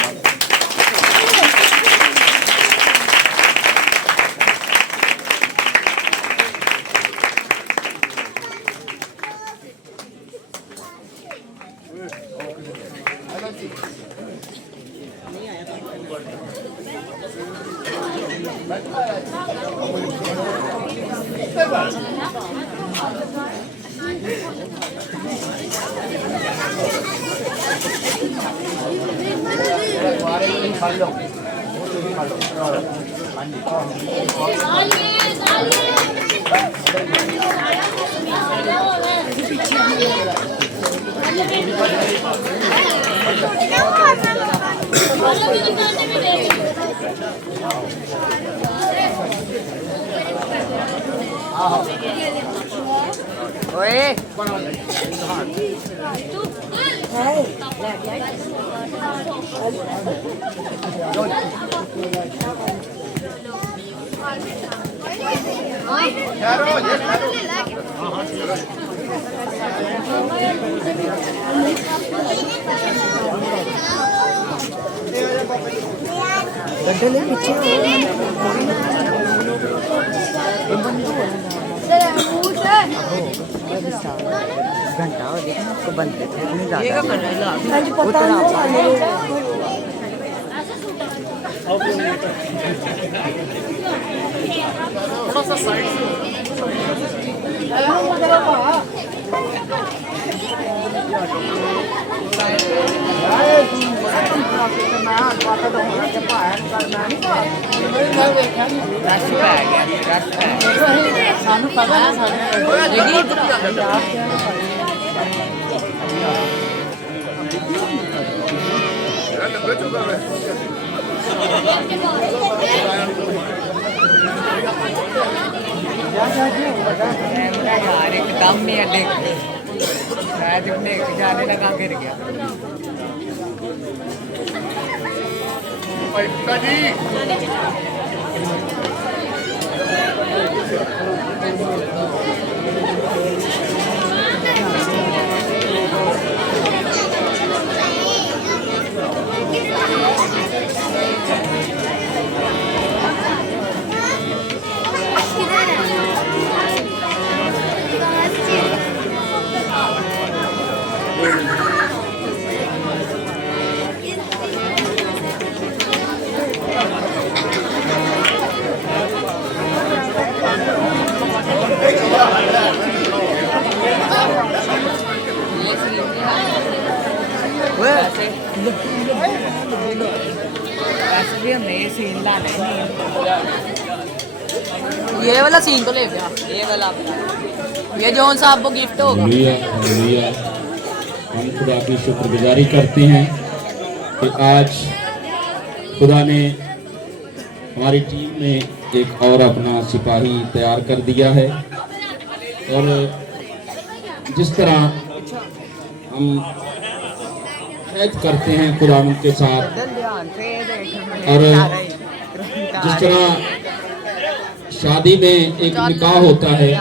घंटा हो देखना उसको बंद करके नहीं जाता यार एकदम नहीं अड्डे शायद अपने जाने लगा गिर गया वैसे भी हमने ये सीन लाना ही नहीं। ये वाला सीन तो ले गया, ये वाला ये जॉन साहब को गिफ्ट होगा। Hallelujah, hallelujah. हम खुदा की शुक्रगुजारी करते हैं कि आज खुदा ने हमारी टीम में एक और अपना सिपाही तैयार कर दिया है। और जिस तरह हम ऐद करते हैं खुदा के साथ, और जिस तरह शादी में एक निकाह होता है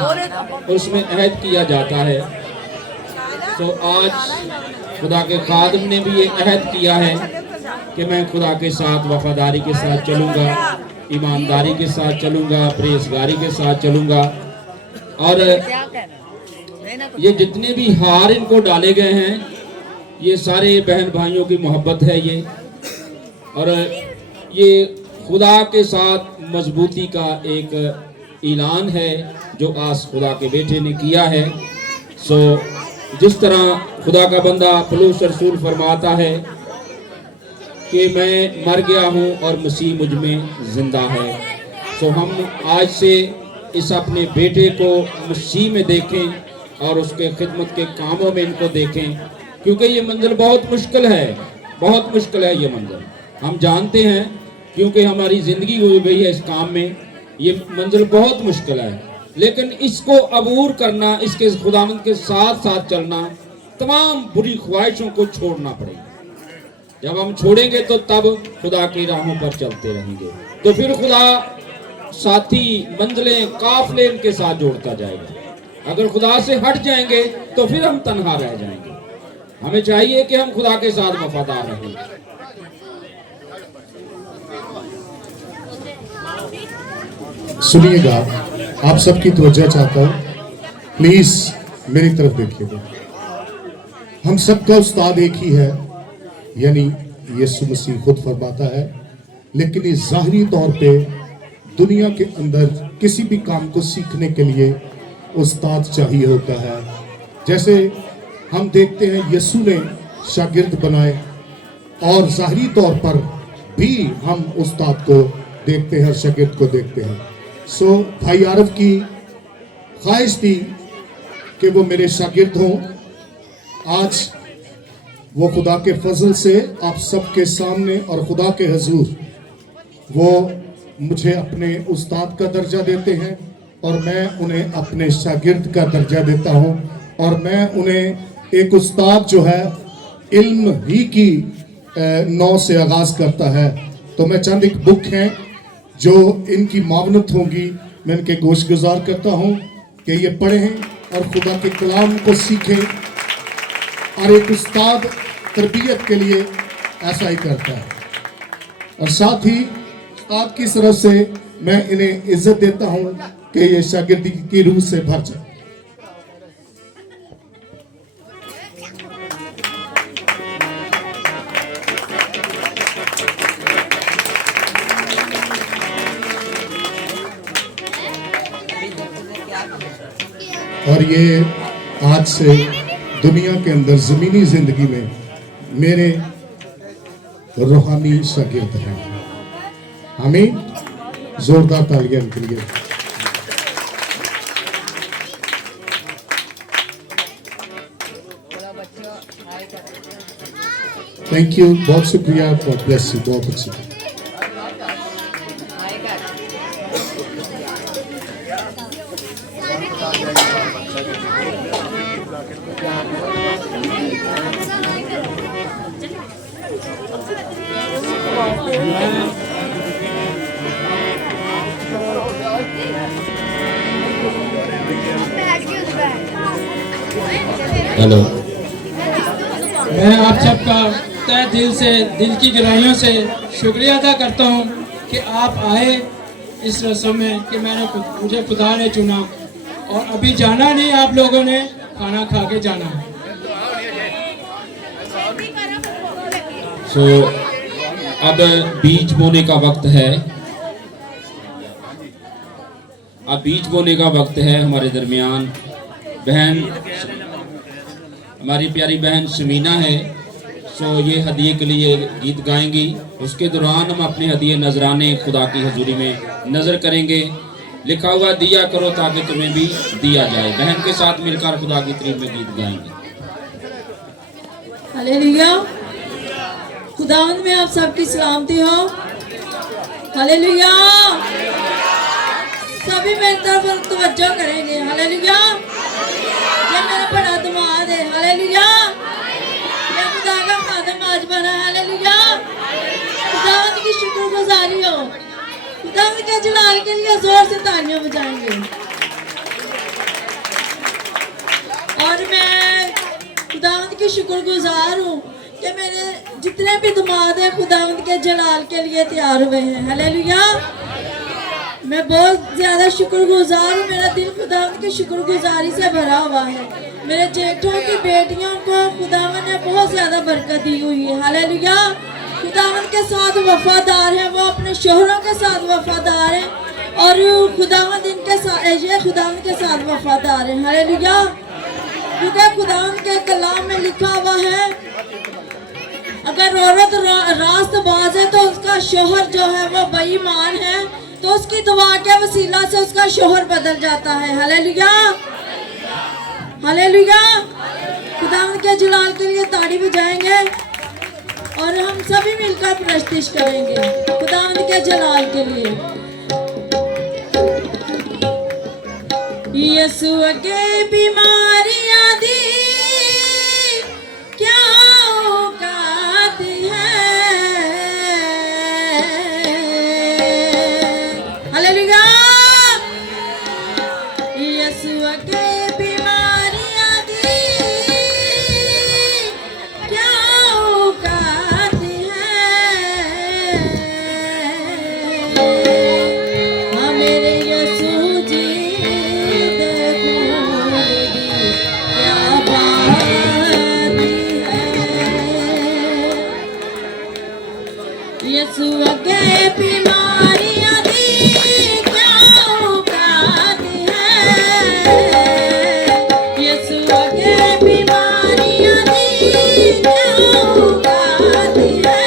उसमें अहद किया जाता है, तो आज खुदा के खादिम ने भी ये अहद किया है कि मैं खुदा के साथ वफादारी के साथ चलूँगा, ईमानदारी के साथ चलूँगा, परहेजगारी के साथ चलूँगा। और ये जितने भी हार इनको डाले गए हैं ये सारे बहन भाइयों की मोहब्बत है ये, और ये खुदा के साथ मजबूती का एक ऐलान है जो आज खुदा के बेटे ने किया है। सो जिस तरह खुदा का बंदा पौलुस रसूल फरमाता है कि मैं मर गया हूँ और मसीह मुझ में जिंदा है, सो हम आज से इस अपने बेटे को मसीह में देखें और उसके खिदमत के कामों में इनको देखें, क्योंकि ये मंजिल बहुत मुश्किल है, बहुत मुश्किल है ये मंजिल। हम जानते हैं क्योंकि हमारी ज़िंदगी हो गई है इस काम में, ये मंजिल बहुत मुश्किल है, लेकिन इसको अबूर करना, इसके खुदावंद के साथ साथ चलना, तमाम बुरी ख्वाहिशों को छोड़ना पड़ेगा। जब हम छोड़ेंगे तो तब खुदा की राहों पर चलते रहेंगे, तो फिर खुदा साथी मंजिलें काफिले इनके साथ जोड़ता जाएगा। अगर खुदा से हट जाएंगे तो फिर हम तन्हा रह जाएंगे। हमें चाहिए कि हम खुदा के साथ वफादार रहें। सुनिएगा, आप सबकी तवज्जो चाहता हूं, प्लीज मेरी तरफ देखिएगा। हम सबका उस्ताद एक ही है, यानी यीशु मसीह खुद फरमाता है, लेकिन इस ज़ाहिरी तौर पे दुनिया के अंदर किसी भी काम को सीखने के लिए उस्ताद चाहिए होता है। जैसे हम देखते हैं यीशु ने शागिर्द बनाए और ज़ाहिरी तौर पर भी हम उस्ताद को देखते हैं, हर शागिर्द को देखते हैं। सो भाई आरफ की ख्वाहिश थी कि वो मेरे शागिर्द हों। आज वो खुदा के फजल से आप सबके सामने और खुदा के हजूर वो मुझे अपने उस्ताद का दर्जा देते हैं और मैं उन्हें अपने शागिर्द का दर्जा देता हूँ। और मैं उन्हें एक उस्ताद जो है इल्म ही की नौ से आगाज़ करता है, तो मैं चंद एक बुक हैं जो इनकी मावनत होंगी, मैं इनके गोश गुजार करता हूँ कि ये पढ़ें और खुदा के कलाम को सीखें। और एक उस्ताद तरबियत के लिए ऐसा ही करता है। और साथ ही उस्ताद की तरफ से मैं इन्हें इज्जत देता हूँ कि ये शागिर्दी की रूह से भर जाए। और ये आज से दुनिया के अंदर ज़मीनी ज़िंदगी में मेरे रूहानी शागिर्द हैं। आमीन। जोरदार तालियां के लिए। थैंक यू, बहुत शुक्रिया, गॉड ब्लेस यू, बहुत अच्छी। हेलो, मैं आप सबका तहे दिल से, दिल की गहराइयों से शुक्रिया अदा करता हूँ कि आप आए इस रस्म में कि मुझे खुदा ने चुना और अभी जाना नहीं, आप लोगों ने खाना खा के जाना है। सो अब बीज बोने का वक्त है। अब बीज बोने का वक्त है। हमारे दरमियान बहन, हमारी प्यारी बहन शमीना है। सो ये हदिये के लिए गीत गाएंगी। उसके दौरान हम अपने हदिये नजराने खुदा की हजूरी में नज़र करेंगे। लिखा हुआ दिया करो ताकि तुम्हें भी दिया जाए। बहन के साथ मिलकर खुदा की तारीफ में गीत गाएंगे। हालेलुया। खुदावंद में आप सबकी सलामती हो। हालेलुया। सभी मेरी तरफ तवज्जो करेंगे। हालेलुया। ये मेरा बड़ा दमाद है। हालेलुया। ये खुदा का खादिम आज बना। हालेलुया। खुदावंद की शुक्रगुजारी हो। खुदावंद के जलाल के लिए जोर से तालियां बजाएंगे। और मैं खुदावंद की शुक्रगुजार हूँ कि मेरे जितने भी दमाद हैं खुदावंद के जलाल के लिए तैयार हुए हैं। हालेलुया। मैं बहुत ज़्यादा शुक्रगुजार हूँ। मेरा दिल खुदावंद की शुक्रगुजारी से भरा हुआ है। मेरे जेठों की बेटियों को खुदावंद ने बहुत ज़्यादा बरकत दी हुई है। हालेलुया। खुदावंद के साथ वफादार है, वो अपने शोहरों के साथ वफादार है और खुदावंद इनके साथ, ये खुदावंद के साथ वफादार है। हालेलुया। क्योंकि खुदावंद के कलाम में लिखा हुआ है अगर औरत रास्तबाज है तो उसका शोहर जो है वो बेईमान है, तो उसकी दुआ के वसीला से उसका शोहर बदल जाता है। हालेलुया। हालेलुया। खुदावंद के जलाल के लिए ताड़ी बजाएंगे और हम सभी मिलकर प्रस्तुत करेंगे खुदावंद के जलाल के लिए। यीशु के बीमारियां दी क्या औकात है। हालेलुया। यीशु के बीमारियां दी क्या औकात है। हाँ मेरे यीशु जी यीशु के बीमारियां दी क्या औकात है। यीशु के बीमारियां दी क्या औकात है।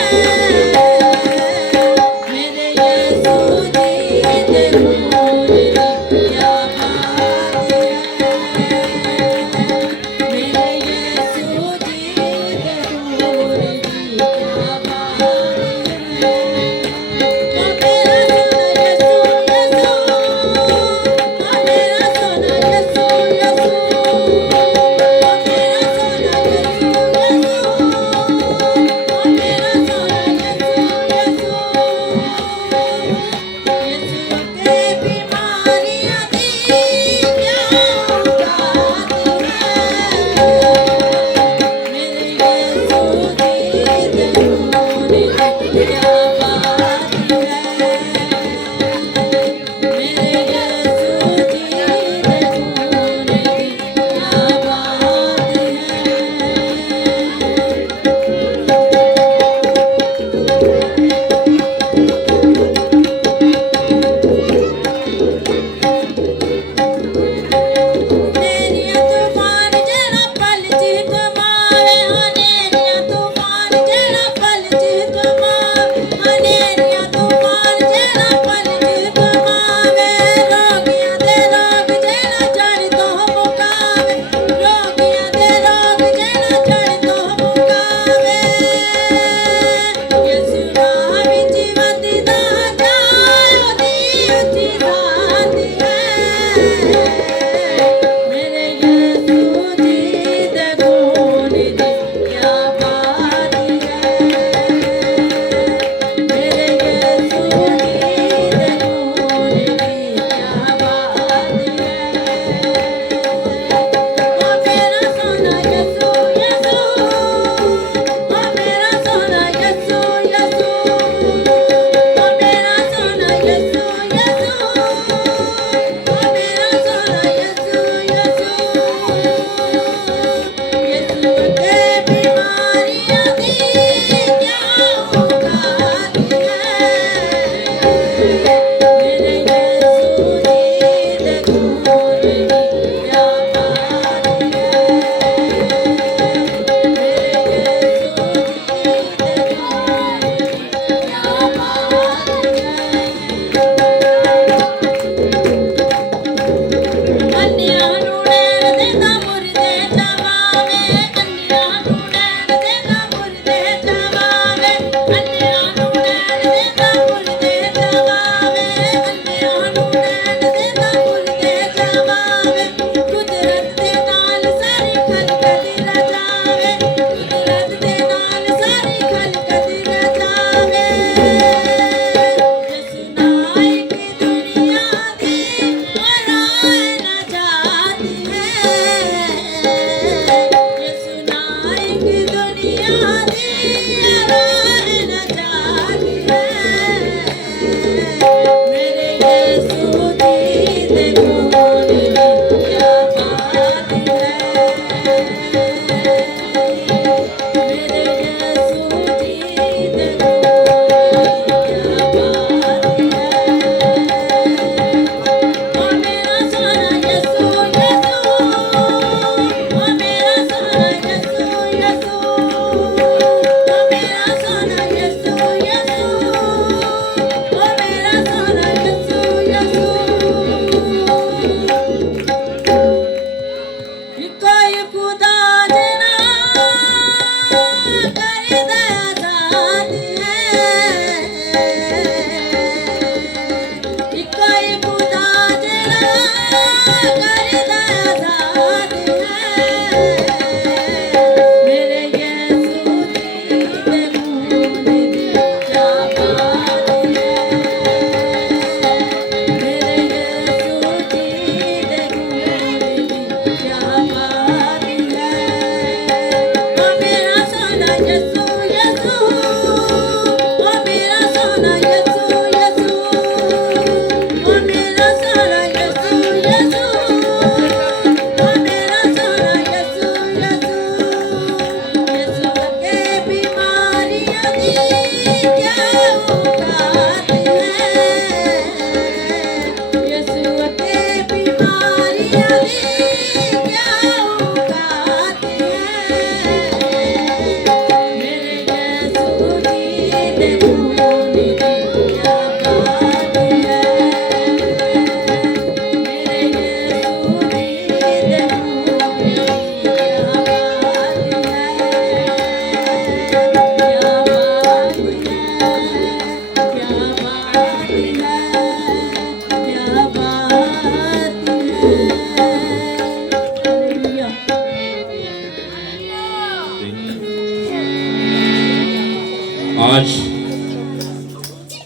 आज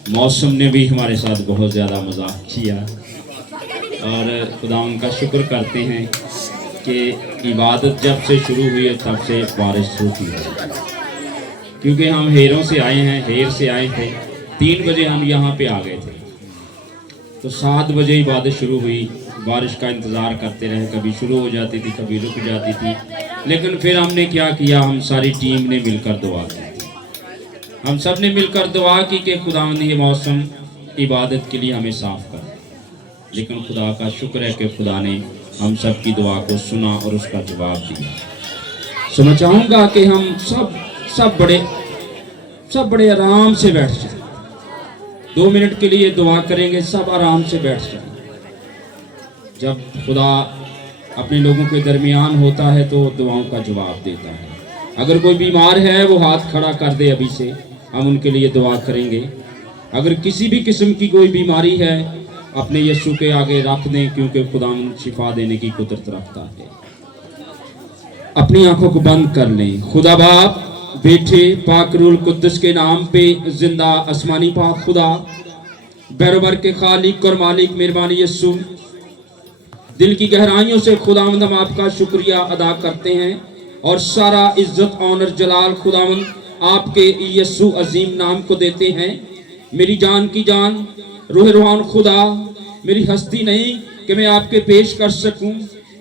मौसम ने भी हमारे साथ बहुत ज़्यादा मजाक किया और खुदा उनका शुक्र करते हैं कि इबादत जब से शुरू हुई है तब से बारिश होती है, क्योंकि हम हेरों से आए हैं, हेर से आए थे। 3 बजे हम यहाँ पे आ गए थे, तो 7 बजे इबादत शुरू हुई। बारिश का इंतज़ार करते रहे, कभी शुरू हो जाती थी, कभी रुक जाती थी, लेकिन फिर हमने क्या किया, हम सारी टीम ने मिलकर दुआ की। हम सब ने मिलकर दुआ की कि खुदावंद ये मौसम इबादत के लिए हमें साफ कर। लेकिन खुदा का शुक्र है कि खुदा ने हम सब की दुआ को सुना और उसका जवाब दिया। सो मैं चाहूँगा कि हम सब बड़े आराम से बैठ जाएं। 2 मिनट के लिए दुआ करेंगे, सब आराम से बैठ जाएं। जब खुदा अपने लोगों के दरमियान होता है तो दुआओं का जवाब देता है। अगर कोई बीमार है वो हाथ खड़ा कर दे, अभी से हम उनके लिए दुआ करेंगे। अगर किसी भी किस्म की कोई बीमारी है अपने यीशु के आगे रख दें, क्योंकि खुदा शिफा देने की कुदरत रखता है। अपनी आंखों को बंद कर लें। खुदा बाप, बेटे पाक रूल कुद्दस के नाम पे जिंदा आसमानी पाक खुदा, बैरोबर के खालिक और मालिक मेहरबानी यीशु, दिल की गहराइयों से खुदावंद हम आपका शुक्रिया अदा करते हैं और सारा इज्जत ऑनर जलाल खुदावंद आपके यीशु अजीम नाम को देते हैं। मेरी जान की जान, रूह रूहान खुदा, मेरी हस्ती नहीं कि मैं आपके पेश कर सकूं।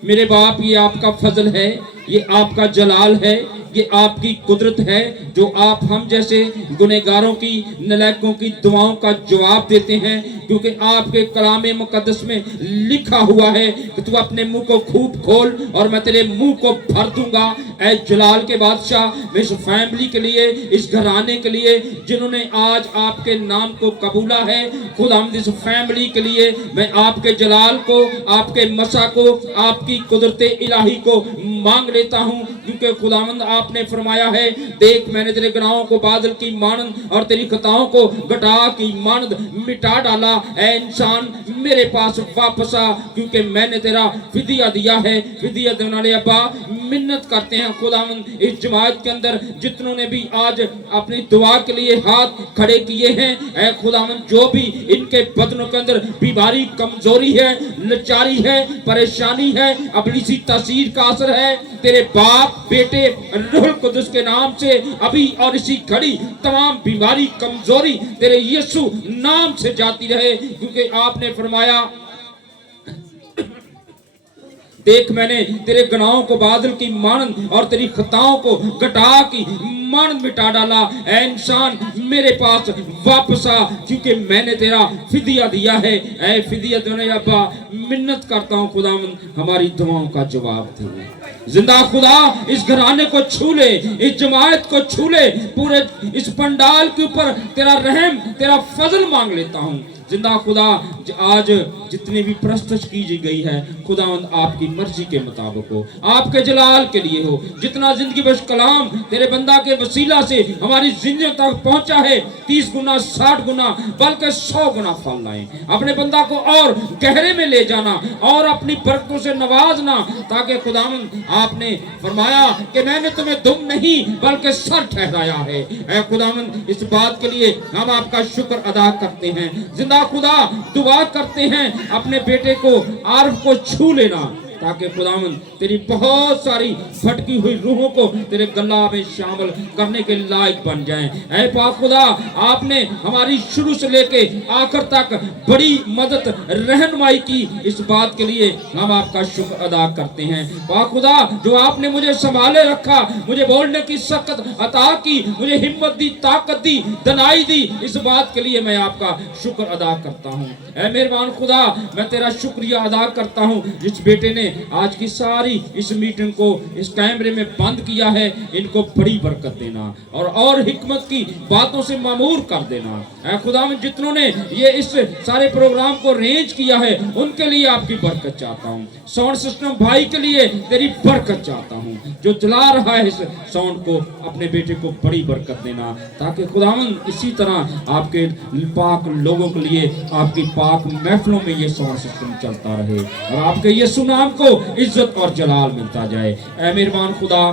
मेरे बाप, ये आपका फजल है, ये आपका जलाल है, ये आपकी कुदरत है, जो आप हम जैसे गुनहगारों की, नलायकों की दुआओं का जवाब देते हैं, क्योंकि आपके कलाम मुकद्दस में लिखा हुआ है कि तू अपने मुंह को खूब खोल और मैं तेरे मुंह को भर दूंगा। ऐ जलाल के बादशाह, मैं इस फैमिली के लिए, इस घराने के लिए जिन्होंने आज आपके नाम को कबूला है, खुदावंद इस फैमिली के लिए मैं आपके जलाल को, आपके मसा को, आपकी कुदरत इलाही को मांग लेता हूँ, क्योंकि खुदावंद आपने फरमाया है, देख मैंने तेरे गुनाहों को बादल की मानद और तेरी खताओं को घटा की मानद मिटा डाला। ऐ इंसान, मेरे पास वापस आ, क्योंकि मैंने तेरा फिदिया दिया है। फिदिया देने वाले अब्बा, मिन्नत करते हैं खुदावंद इस जमात के अंदर जितनों ने भी आज अपनी दुआ के लिए हाथ खड़े किए हैं, ऐ खुदावंद जो भी इनके बदनों के अंदर बीमारी, कमजोरी है, लाचारी है, परेशानी है, अबलीसी तासीर का असर है, तेरे बाप बेटे रूहुल कुदस के नाम से अभी और इसी घड़ी तमाम बीमारी कमजोरी तेरे यीशु नाम से जाती रहे, क्योंकि आपने फरमाया देख मैंने तेरे गुनाहों को बादल की मानंद और तेरी खताओं को घटा की मानंद मिटा डाला। ऐ इंसान मेरे पास वापस आ, क्योंकि मैंने तेरा फिदिया दिया है। ऐ फिदिया देने अब्बा मिन्नत करता हूँ खुदावंद हमारी दुआओं का जवाब दे। जिंदा खुदा इस घराने को छू ले, इस जमात को छू ले, पूरे इस पंडाल के ऊपर तेरा रहम तेरा फजल मांग लेता हूँ। जिंदा खुदा आज जितनी भी प्रस्तुत की गई है खुदावंद आपकी मर्जी के मुताबिक हो, आपके जलाल के लिए हो। जितना जिंदगी बख्श कलाम तेरे बंदा के वसीला से हमारी जिंदगी तक पहुंचा है 30 गुना 60 गुना बल्कि 100 गुना फल लाए। अपने बंदा को और गहरे में ले जाना और अपनी बरकतों से नवाजना, ताकि खुदावंद आपने फरमाया कि मैंने तुम्हें दुम नहीं बल्कि सर ठहराया है। ऐ खुदावंद इस बात के लिए हम आपका शुक्र अदा करते हैं। जिंदा खुदा दुआ करते हैं अपने बेटे को आरफ को छू लेना, ताकि खुदावंद तेरी बहुत सारी भटकी हुई रूहों को तेरे गला में शामिल करने के लायक बन जाएं। ऐ पाक खुदा आपने हमारी शुरू से लेके आखिर तक बड़ी मदद रहनुमाई की, इस बात के लिए हम आपका शुक्र अदा करते हैं। पाक खुदा जो आपने मुझे संभाले रखा, मुझे बोलने की शक्ति अता की, मुझे हिम्मत दी, ताकत दी, दनाई दी, इस बात के लिए मैं आपका शुक्र अदा करता हूँ। ऐ मेहरबान खुदा मैं तेरा शुक्रिया अदा करता हूँ जिस बेटे ने आज की सारी इस मीटिंग को इस कैमरे में बंद किया है, इनको बड़ी बरकत देना और हिकमत की बातों से मामूर कर देना। ऐ खुदा में जितनों ने ये इस सारे प्रोग्राम को अरेंज किया है उनके लिए आपकी बरकत चाहता हूँ। साउंड सिस्टम भाई के लिए तेरी बरकत चाहता हूँ, जो चला रहा है इस साउंड को, अपने बेटे को बड़ी बरकत देना, ताकि खुदावंद इसी तरह आपके पाक लोगों के लिए आपकी पाक महफिलों में ये साउंड सिस्टम चलता रहे और आपके यीशु नाम को इज्जत और जलाल मिलता जाए। ऐ मेहरबान खुदा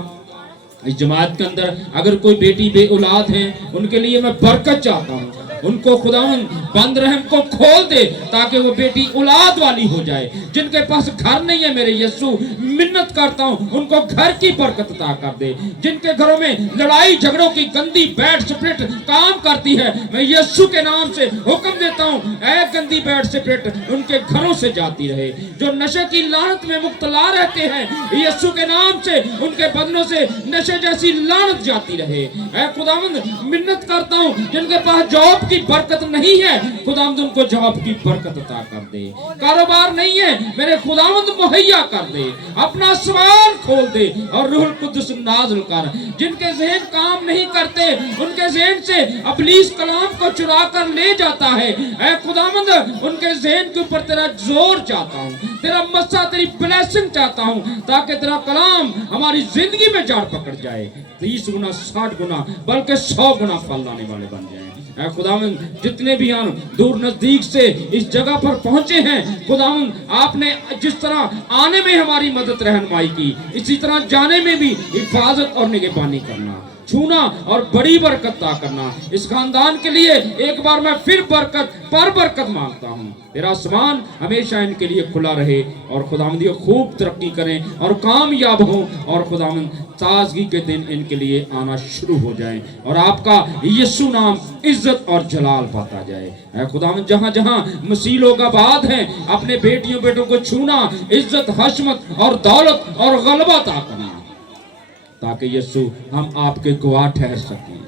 इस जमात के अंदर अगर कोई बेटी बे औलाद है उनके लिए मैं बरकत चाहता हूँ, उनको खुदावंद बंद रहम को खोल दे ताकि वो बेटी औलाद वाली हो जाए। जिनके पास घर नहीं है मेरे यीशु मिन्नत करता हूँ उनको घर की बरकत अता कर दे। जिनके घरों में लड़ाई झगड़ों की गंदी बैड स्पिरिट काम करती है मैं यीशु के नाम से हुक्म देता हूँ ऐ गंदी बैड स्पिरिट उनके घरों से जाती रहे। जो नशे की लानत में मुब्तला रहते हैं यीशु के नाम से उनके बदनों से नशे जैसी लानत जाती रहे। ऐ खुदावंद मिन्नत करता हूँ जिनके पास जॉब की बरकत नहीं है खुदावंद उनको जॉब की बरकत अता कर दे। कारोबार नहीं है मेरे खुदावंद मुहैया कर दे, अपना सवाल खोल दे और रूहुल कुद्दुस नाज़िल कर। जिनके ज़हन काम नहीं करते उनके ज़हन से इब्लीस कलाम को चुरा कर ले जाता है। ऐ खुदावंद उनके ज़हन के ऊपर तेरा जोर चाहता हूँ, तेरा मस्सा तेरी ब्लेसिंग चाहता हूँ, ताकि तेरा कलाम हमारी जिंदगी में जड़ पकड़ जाए, 30 गुना 60 गुना बल्कि 100 गुना फल लाने वाले बन जाए। ऐ खुदावंद जितने भी हम दूर नजदीक से इस जगह पर पहुंचे हैं खुदावंद आपने जिस तरह आने में हमारी मदद रहनुमाई की इसी तरह जाने में भी हिफाजत और निगहबानी करना, छूना और बड़ी बरकत अता करना। इस खानदान के लिए एक बार मैं फिर बरकत पर बरकत मांगता हूँ। तेरा आसमान हमेशा इनके लिए खुला रहे और खुदावंद ये खूब तरक्की करें और कामयाब हों और खुदावंद ताजगी के दिन इनके लिए आना शुरू हो जाए और आपका यीशु नाम इज्जत और जलाल पाता जाए। ऐ खुदावंद जहाँ जहाँ मसीह लोग आबाद हैं अपने बेटियों बेटों को छूना, इज्जत हशमत और दौलत और गलबा अता करना, ताकि यीशु हम आपके गवाह ठहर सकें,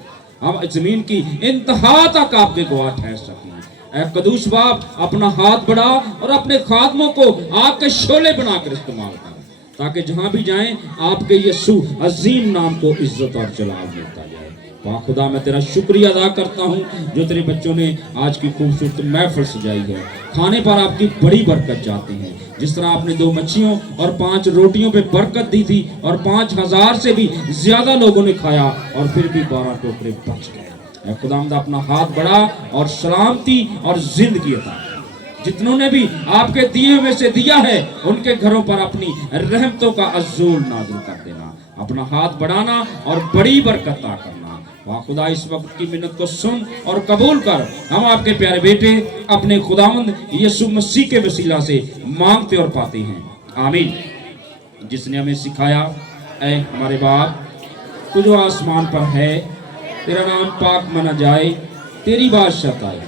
हम जमीन की इंतहा तक आपके गवाह ठहर सकें। ऐ कदूस बाप अपना हाथ बढ़ा और अपने खादमों को आपके शोले बनाकर इस्तेमाल कर, ताकि जहां भी जाएं आपके यीशु अजीम नाम को इज्जत और जलाल मिलता जाए। वाह खुदा मैं तेरा शुक्रिया अदा करता हूँ जो तेरे बच्चों ने आज की खूबसूरत महफिल सजाई है। खाने पर आपकी बड़ी बरकत चाहते हैं, जिस तरह आपने 2 मच्छियों और 5 रोटियों पे बरकत दी थी और 5000 से भी ज्यादा लोगों ने खाया और फिर भी 12 टोकरे बच गए। खुदावंद अपना हाथ बढ़ा और सलामती और जिंदगी अता, जितनों ने भी आपके दिए में से दिया है उनके घरों पर अपनी रहमतों का अज़ूल नाज़िल कर देना, अपना हाथ बढ़ाना और बड़ी बरकत अता करना। वाह खुदा इस वक्त की मिन्नत को सुन और कबूल कर। हम आपके प्यारे बेटे अपने खुदावंद यीशु मसीह के वसीला से मांगते और पाते हैं, आमीन। जिसने हमें सिखाया اے ہمارے باپ تو جو آسمان پر ہے تیرا نام پاک منا جائے، تیری بادشاہت آئے،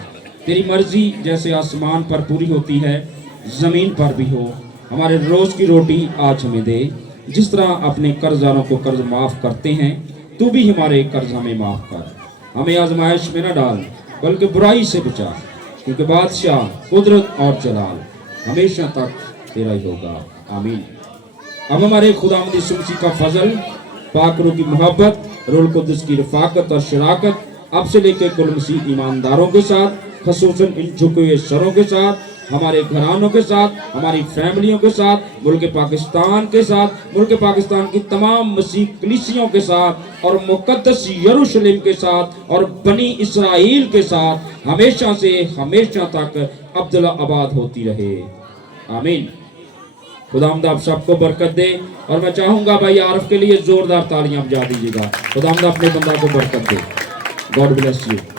تیری مرضی جیسے آسمان پر پوری ہوتی ہے زمین پر بھی ہو۔ ہمارے روز کی روٹی آج ہمیں دے، جس طرح اپنے قرض داروں کو قرض معاف کرتے ہیں تو بھی ہمارے قرض ہمیں معاف کر، ہمیں آزمائش میں نہ ڈال بلکہ برائی سے بچا، کیونکہ بادشاہ، قدرت اور جلال ہمیشہ تک تیرا ہی ہوگا، آمین۔ اب ہمارے خداوند یسوع مسیح کا فضل، پاک روح کی محبت، روح القدس کی رفاقت اور شراکت اب سے لے کے کل مسیح ایمانداروں کے ساتھ، خصوصاً ان جھکے ہوئے سروں کے ساتھ، ہمارے گھرانوں کے ساتھ، ہماری فیملیوں کے ساتھ، ملک پاکستان کے ساتھ، ملک پاکستان کی تمام مسیح کلیسیوں کے ساتھ اور مقدس یروشلم کے ساتھ اور بنی اسرائیل کے ساتھ ہمیشہ سے ہمیشہ تک ابدالآباد ہوتی رہے، آمین۔ خداوند آپ سب کو برکت دے، اور میں چاہوں گا بھائی عارف کے لیے زوردار تالیاں بجا دیجیے گا۔ خداوند اپنے بندہ کو برکت دے۔ God bless you.